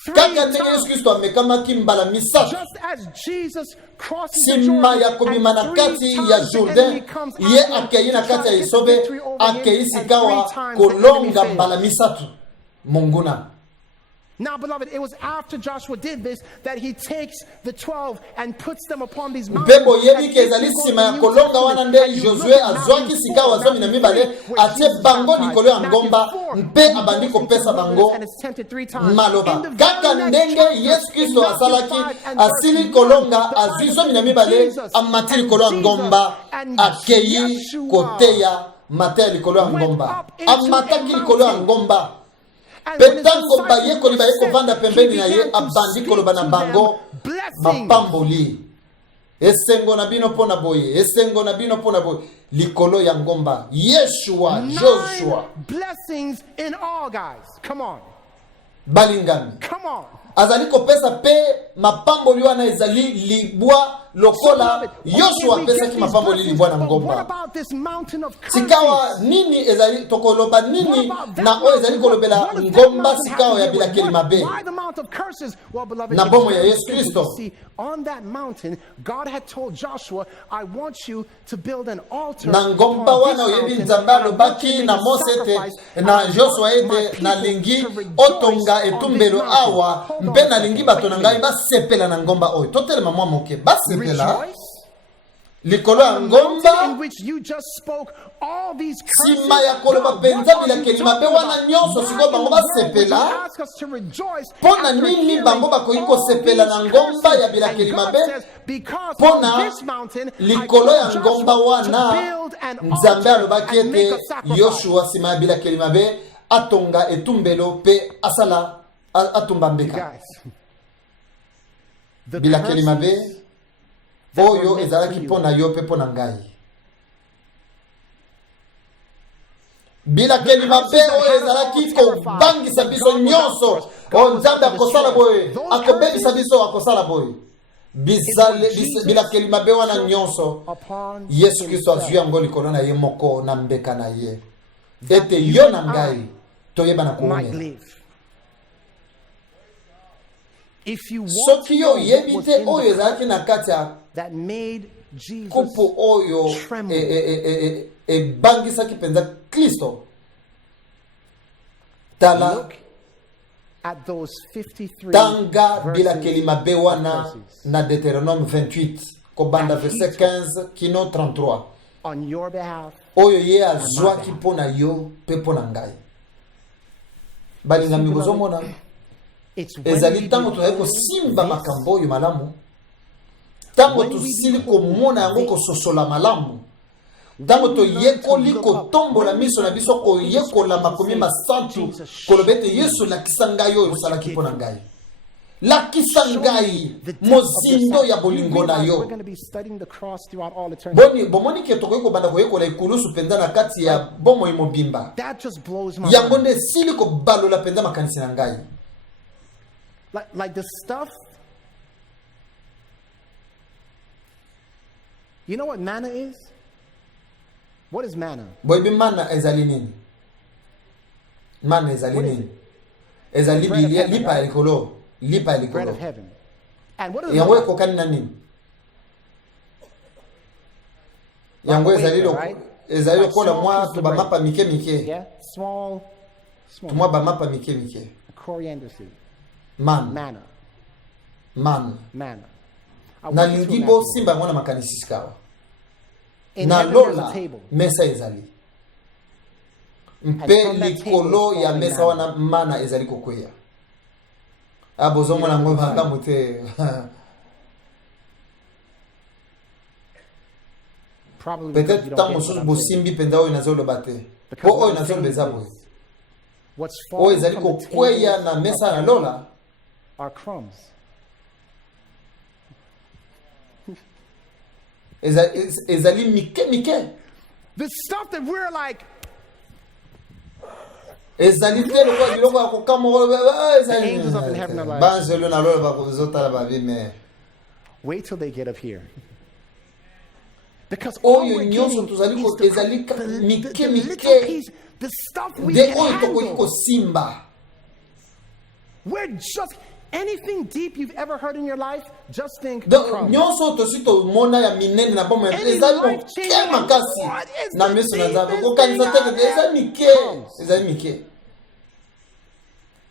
3 Kaka ndenge times. Yesu Kristo amekamaki mbala misato. Just as Jesus crosses the Sima ya Jordan, kobima na and 3 kati ya times the Jourdain enemy comes ye after him akei na to try kati to ya get the isobe victory over him, akei and sikawa 3 times the enemy kolonga mbala fails. misato monguna. Now, beloved, it was after Joshua did this that he takes the 12 and puts them upon these mountains. Mpebo yebi And ke if ezali you go sima to ya the New kolonga Testament wana nde and you look Josué at azwaki Matthew sika 4, wa zomi na Matthew mibale 3, where atie Jesus bango baptized, likolo ya Matthew ngomba 4, mpe he abandi goes into kopesa the bango wilderness and is tempted 3 times. maloba. In the Kaka very next ndenge chapter, Yesu in Kristo Matthew asalaki 5 and verse asili 1, kolonga the azwi Bible zomi na says mibale Jesus amati and likolo ya Jesus ngomba and akei Yeshua koteya mata ya likolo ya went ngomba up into a amataki likolo ya mountain. ngomba. And when his Petango disciples bayekoli were bayeko sent, vanda he pembeni na ye began to abandi speak koloba na to bango them blessings. mapamboli. Esengo na bino pona boye, esengo na bino pona boye, likolo ya ngomba, Yeshua, 9 Joshua, blessings in all, guys. Come on. balingami. Come on. Azali kopesa pe mapamboli wana ezali libwa lokola Yoshua pesa ki mapamboli libwa na But what ngomba. about this mountain of curses? Sikawa nini ezali tokoloba nini na o ezali kolobela ngomba sikawa ya bila kelima be. Why the mount of curses? Well, beloved, Na it's bomo ya very Yesu simple. Kristo. You see, on that mountain, God had told Joshua, I want you to build an altar Na ngomba upon wana this oyebi mountain, nzamba and I want you lobaki to na make a Mose ete sacrifice, and na I want Joshua my ete na people lingi to rejoice otonga on this etumbelo mountain. awa Hold on mpe a na second. lingi bato Wait na a ngai minute. basepela na ngomba oyo totelema mwa moke basepela Rejoice? likolo ya The mountain in ngomba which you just spoke all these curses. nsima ya koloba God, penza what are bila you kelima talking mpe wana about? nyonso Why sikoyo in bango the world would you basepela ask us to rejoice mpona after nini hearing bango bakoki all kosepela na these ngomba curses? ya bila And kelima God be says, because mpona on this mountain, I likolo told ya ngomba Joshua to wana build an nzambe altar alobaki and make ete a sacrifice. Yoshua nsima ya bila kelima be atonga etumbelo mpe asala atumba You mbeka guys, the bila kelima be curses that were oyo meant ezalaki to you. mpo na yo mpe mpo na ngai bilakeli mabe oyo ezalaki kobangisa biso nyonso nzambe akosala boye akobebisa biso akosala boye bilakeli mabe wana nyonso Yesu Kristo azwi yango likolo na ye moko na mbeka na ye ete yo na ngai toyeba na kuumela soki yo oyebi te oyo ezalaki na kati ya kupu oyo ebangisaki mpenza Kristo tala tanga bilakeli mabe wana na Deutéronome 28 kobanda verset 15 kino 33 oyo ye azwaki mpo na yo mpe mpo na ngai balingami bozomona ezali ntango tozali kosimba makambo oyo malamu ntango tosili komona yango kososola malamu ntango toyekoli kotombola miso na biso koyekola makomi masantu koloba ete Yesu lakisa ngai oyo osalaki mpo na ngai lakisa ngai mozindo ya bolingo na yo bomoni ke tokoki kobanda koyekola ekulusu mpenza na kati ya bomoi mobimba yango nde esili kobalola mpenza makanisi na ngai like the stuff. You know what manna is? What is manna? Boy, manna ezali nini? Manna ezali nini? Ezali lipa elikolo, lipa elikolo. Bread of heaven. And what is yango ekokani na nini? Yango ezali lokola mwa to ba mapa mike mike. Yeah, small. To mwa ba mapa mike mike. Coriander seed. Manna. Na lingibo simba ngona makanisi sikawa. Na lola mesa ezali. Mpe likolo ya mesa wana mana ezali kokweya. Abozomo na ngoma kamute. Peut-être tant mosusu bosimbi penda oyo nazolo bate. Po oyo nazolo bezabo. Oyo ezali kokweya na mesa na lola. Are crumbs. Ezali mike. The stuff that we're like. Ezali telo kwa biloko ya kokamo ezali. Angels up in heaven are like. Banzelo na lola bakozota ba bime. Wait till they get up here. Because oyo nyonso tuzali ko ezali mike. The stuff we de can oyo handle. tokoki kosimba. We're just anything deep you've ever heard in your life, just think nyonso tosito mona ya minene na bomo ezali ke makasi na miso na nzambe ko kanisa teke ezali mike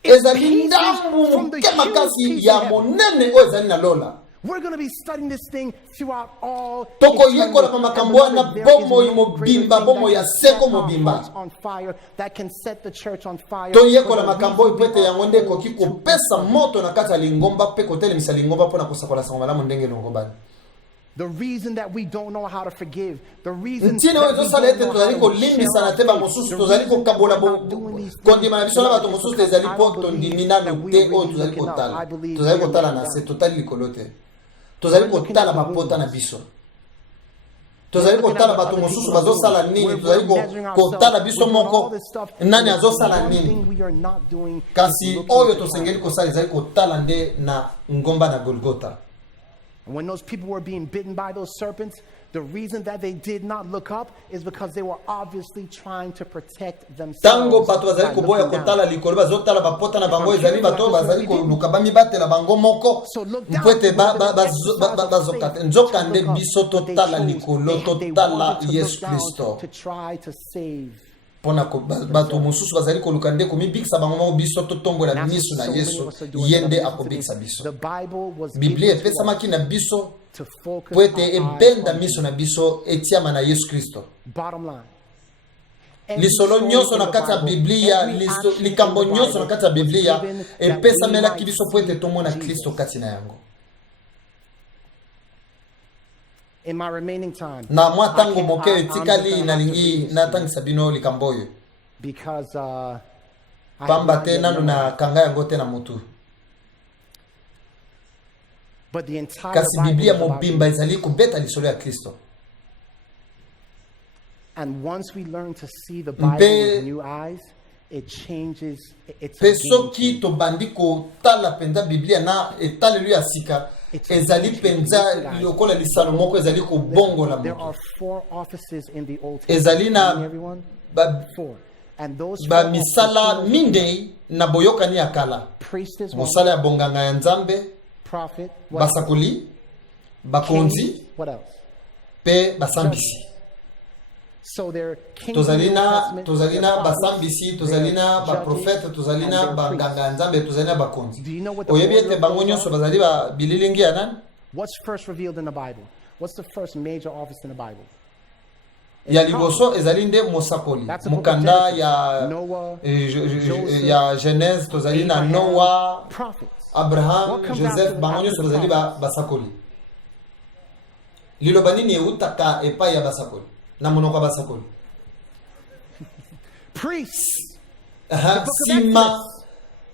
ezali ndambu ke makasi ya monene o ezali na lola. We're going to be studying this thing throughout all toko yekola makambo na bomo mobimba bomo ya seko mobimba on fire that can set the church on fire. To yekola makambo ipete yango nde koki kopesa moto na kati ya lingomba pe kotele misala lingomba pona kosakola sango malamu ndenge lingomba. The reason that we don't know how to forgive, the reason that we don't know how to limbisa te ba mosusu tozali ko kabola kondima na biso na bato mosusu tezali poto ndimina te o tozali kotala na se totali likolote. Tozali kotala mapota na biso. Tozali kotala bato mosusu bazosala nini, tozali kotala biso moko nani azosala nini. Kasi oyo tosengeli kosala ezali kotala nde na ngomba na Golgotha. And when those people were being bitten by those serpents, the reason that they did not look up is because they were obviously trying to protect themselves. Tango bato bazali koboya kotala likolo bazotala bapota na bango ezali bato bazali koluka bamibatela bango moko mpwete bazokata nzoka nde biso totala likolo totala Yesu Kristo pona ko bato mosusu bazali koluka nde komibikisa bango moko biso totombola miso na Yesu yende akobikisa biso. Biblia epesamaki na biso pwete ebenda miso na biso etiama na Yesu Kristo. Lisolo nyonso na kati ya Biblia, likambo nyonso na kati ya Biblia epesamelaki biso pwete tomona Kristo kati na yango. In my remaining time, na mwa tango moke etikali na lingi na tangisa bino likambo oyo because pamba te nanu na kanga yango te na mutu. But the entire kasi Biblia mobimba ezali kubeta lisolo ya Kristo. And once we learn to see the Bible with new eyes, it changes. It's a soki to bandiko tala penza Biblia na etaleluya sika ezali penza lokola li Salomoko ezali ko bongo la There are 4 offices in the Old ezali Testament. na Everyone? 4. And those ba misala minde na boyokani ya kala priest is one, mosala ya bonganga ya Nzambe, prophet, basakoli, bakonzi, king, what else? pe basambisi. So there Tozalina basambisi, tozalina ba prophète, tozalina ba nganga Nzambe, tozalina bakonzi. Oyebi ete bango nyonso bazali ba bililingi ya nani? What's first revealed in the Bible? What's the first major office in the Bible? Ya liboso ezali nde mosakoli. Mukanda ya ya Genèse, tozalina Noah, Abraham, Joseph, bango nyonso bazali basakoli. Liloba nini eutaka epai ya basakoli? Na monoko basakoli. Priests. Sima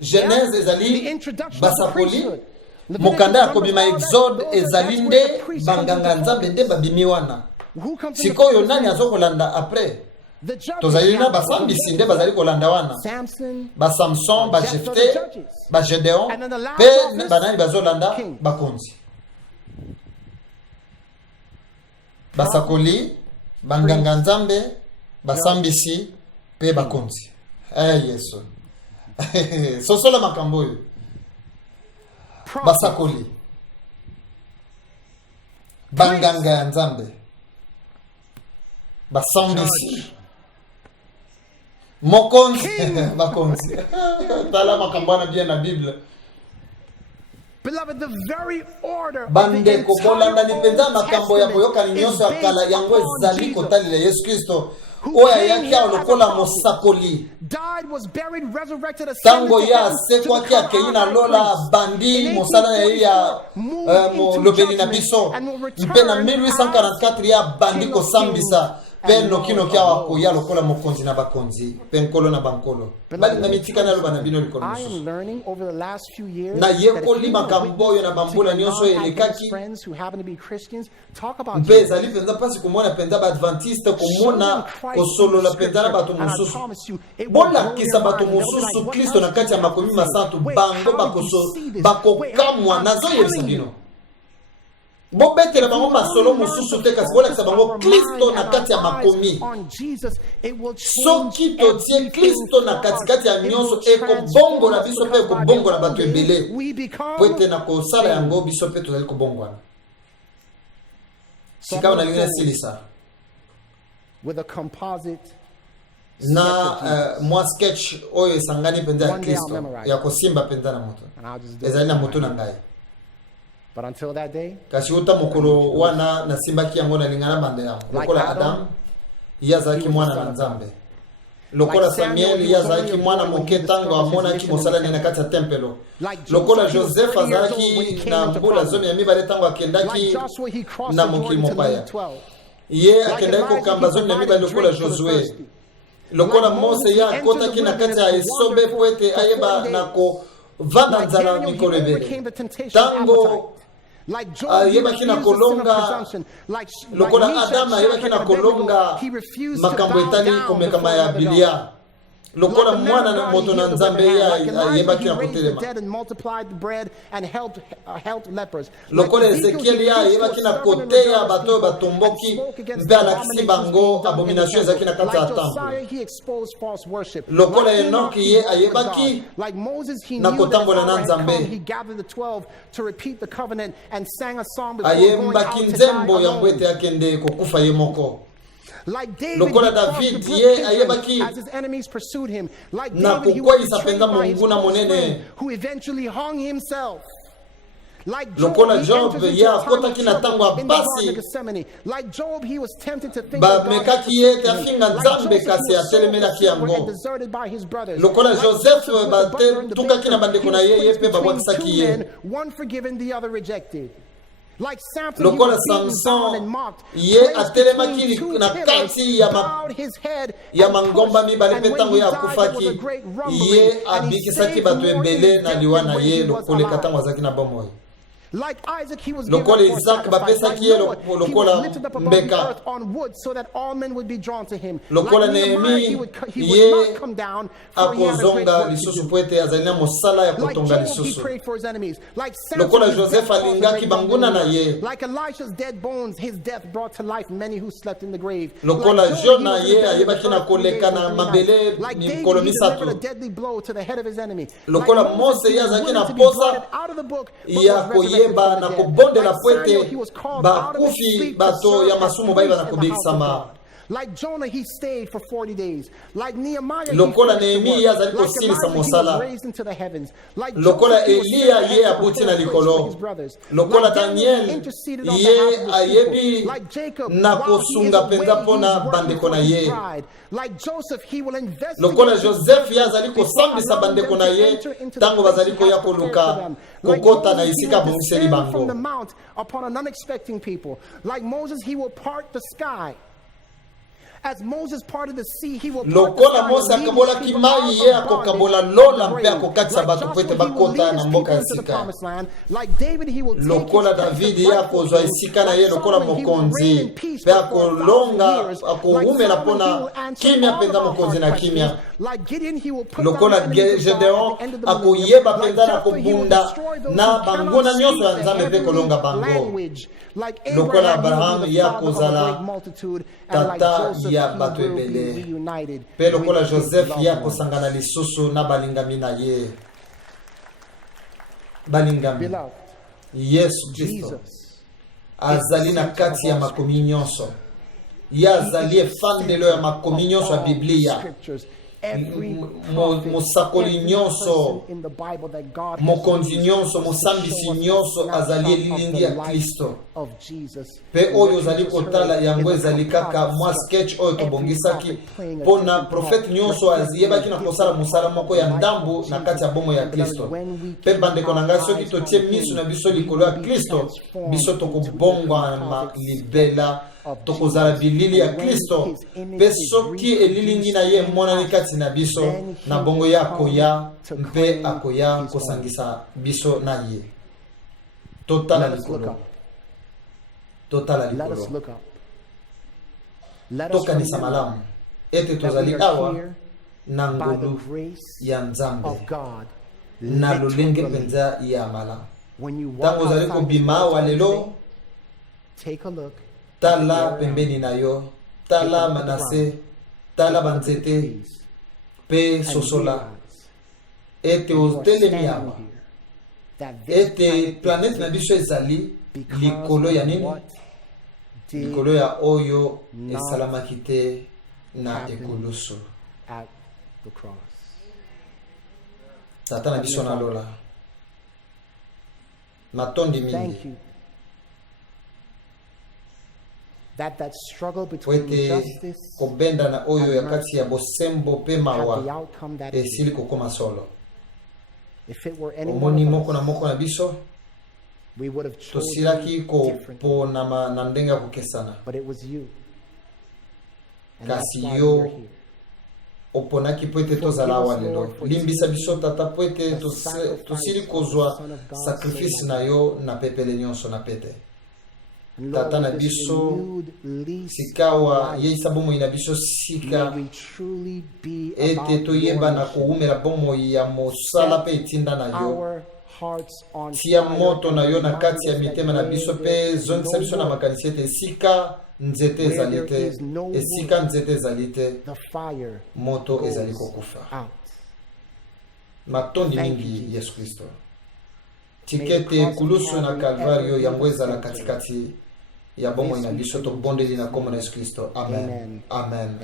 Genèse ezali basakoli. Mukanda akobima Exode ezali nde banganga Nzambe nde babimi wana. Sikoyo nani azokolanda après? Tozalina basambisi nde bazali kolanda wana. Ba Samson, ba Jephthé, ba Gédéon, pe banani bazolanda bakonzi. Basakoli, banganga Nzambe, basambisi, pe bakonzi. Yesu. Sosola makambo yo. Basakoli, banganga Nzambe, basambisi, mokonzi, bakonzi. Tala makambo na bien na Bible. Beloved, the very order bande kokolanda lipenza makambo ya koyoka ni nyonso ya kala yango ezali kotalela Yesu Kristo oya yaki olokola mosakoli tango ya sekwaki akei na lola bandi mosala ya lobeli na biso mpe na 1844 ya bandi kosambisa pe noki awa koya lokola mokonzi na bakonzi pe nkolo na bankolo balinga mitika na loba na bino likolo na yekoli makambo oyo na bambula nyonso elekaki mpe ezali penza mpasi komona penza baadventiste komona kosolola penza na bato mosusu bolakisa bato mosusu Kristo na kati ya makomi masantu bango bakokamwa nazoyebisa bino bobetela bango masolo mosusu te kasi bolakisa bango Kristo na kati ya makomi soki totie Kristo na katikati ya nyonso ekobongola biso mpe ekobongola bato ebele po ete na kosala yango biso mpe tozali kobongwana sika nalingi nasilisa na mwa sketch oyo esangani mpenza ya Kristo ya kosimba mpenza na moto ezali na moto na ngai. But until that day, kasi uta mokolo wana nasimbaki yango na lingana bande yango lokola Adam yazaki mwana na Nzambe lokola Samuel yazaki mwana moke tango amonaki mosala na kati ya tempelo lokola Joseph azaki na mbula zomi ya mibale tango akendaki na mokili mopaya ye akendaki kokamba zomi ya mibale lokola Josué lokola Mose ya akotaki na kati ya esobe po ete ayeba na kovanda nzala mikolo ebele tango yebaki na kolonga lokola Adam yebaki na kolonga makambo etali komekama ya bilia lokola mwana na moto na Nzambe yebaki na kotelema lokola Ezekiel yebaki na koteya bato batomboki mpe alakisi bango abomination ezaki na kati ya temple lokola Enoki ye ayebaki na kotambola na Nzambe ayembaki nzembo ya mbwete akende kokufa ye moko lokola David ye ayebaki na kukwayisa penza monguna monene lokola Job ye akotaki na tango ya pasi bamekaki ye te afinga Nzambe kasi atelemelaki yango lokola Joseph batukaki na bandeko na ye mpe babwakisaki ye lokola Samson ye atelemaki na kati ya mangomba mibale mpe ntango ye akufaki ye abikisaki bato ebele na liwa na ye lokola tango azalaki na bomoi Like Isaac, he was lokola given Isaac for bapesa sacrifice. kiye Like Noah, he lokola was lifted up above the mbeka. earth on wood so that all men would be drawn to him. Lokola Like Nehemiah, he would not come down, for he had a great akozonga work to lisusu do. poete azalina mosala ya Like kotonga Job, he lisusu. prayed for his enemies. Like Lokola Samson, his Joseph death caused a alingaki great banguna na mourning. ye. Like Elisha's dead bones, his death brought to life many who slept in the grave. Lokola Like Jonah, Jonah, he ye was in the belly of ayebaki the na earth 3 days koleka and na 3 mabele nights. Like David, mikolo he delivered a misatu. deadly blow to the head of his enemy. Lokola Like Mose, he ye was azalaki willing na to be posa blotted out of the book, but was ya resurrected koyeba from na the dead. kobonde la Like Samuel, poete he was called out of his bakufi sleep to bato serve ya as masumu priest baiba na in the house of kubikisama. God. Like Jonah, he stayed for 40 days. Like Nehemiah, Lokola he Nehemiah finished the work. azali Like kosilisa Elijah, he mosala. was raised into the heavens. Like Lokola Joseph, he was Eliya sent ye ahead to abuti prepare na a place likolo. for his brothers. Lokola Like Daniel, he Daniel interceded on ye behalf of his ayebi people. Like Jacob, na while he is kosunga away, penza he's pona working bandeko for na his ye. bride. Like Joseph, he will investigate Lokola his Joseph ye brethren azali before kosambisa allowing bandeko them na to ye enter into the tango place bazali he has koya prepared koluka for them. Like kokota na Moses, he isika will bongiseli descend from the bango. mount upon an unexpected people. Like Moses, he will part the sky. As Moses parted the sea, he will part the Lokola sky Mose and lead akabola his people kimai ye out of bondage akokabola of lola the mpe grave. akokatisa Like bato Joshua, poete he will bakota lead na his mboka people ya into the sika. promised land. Like David, he will take his Lokola place as David ye rightful akozwa king. isika na Like ye lokola Solomon, he will reign in mokonzi peace pe for 1,000 akolonga years. Like akouumela Solomon, he pona will answer kimia all of penza our mokonzi hard na questions. kimia. Like Gideon, he will put down the Lokola enemies of God at Gedeon the end of the millennium. akoyeba Like penza na Jephthah, he will kobunda destroy those na who bango cannot na nyonso speak ya the Nzambe pe heavenly kolonga bango. language. Like Lokola Abraham, he Abraham will be ye the father of a great akozala multitude. And like tata Joseph, ya he bato will be ebele. reunited Pe lokola with his Joseph loved ye ones. akosangana lisusu na balingami na ye. Balingami. Beloved, Yesu Kristo Jesus azali na kati ya makomi nyonso. Ye azali efandelo ya makomi nyonso ya Biblia. Mosakoli nyonso, mokonzi nyonso, mosambisi nyonso azali elilindi ya Kristo. Pe oyo ozali kotala yango ezali kaka mwa sketch oyo tobongisaki pona profete nyonso aziyebaki na kosala mosala moko ya ndambo na kati ya bomo ya Kristo. Pe bandeko na ngai soki totie miso na biso likolo ya Kristo, biso tokobongwana libela, tokozala bilili ya Kristo. Pe soki elilingi na ye monani kati na biso, na bongo ya akoya mpe akoya kosangisa biso na ye. Totala likolo. Totala likolo. Tokanisa malamu ete tozali awa na ngolu ya Nzambe na lolenge penza ya mala. Tango ozali kobima awa lelo, tala pembeni na yo, tala manase, tala banzete, pe sosola, ete otelemi awa, ete planete na biso ezali likolo ya nini? Likolo ya oyo esalamaki te na ekulusu. Tata na biso na lola matondi mingi wete kobenda na oyo ya kati ya bosembo pe mawa esili kokoma solo. Omoni moko na moko na biso tosilaki kopona na ndenge ya kokesana, kasi yo oponaki po ete tozala awa lelo. Limbisa biso tata po ete tosili kozwa sakrifisi na yo na pepele nyonso na pete. Tata na biso sikawa yeisa bomoi na biso sika ete toyeba na koumela bomoi ya mosala pe etinda na yo. Tia moto na yo na kati ya mitema na biso pe zongisa biso na makanisi ete esika nzete ezali te, esika nzete ezali te, moto ezali kokufa. Matondi mingi Yesu Kristo. Tikete kulusu na Kalvario yango ezala katikati ya bomoi na biso tobondeli na kombo na Yesu Kristo. Amen. Amen.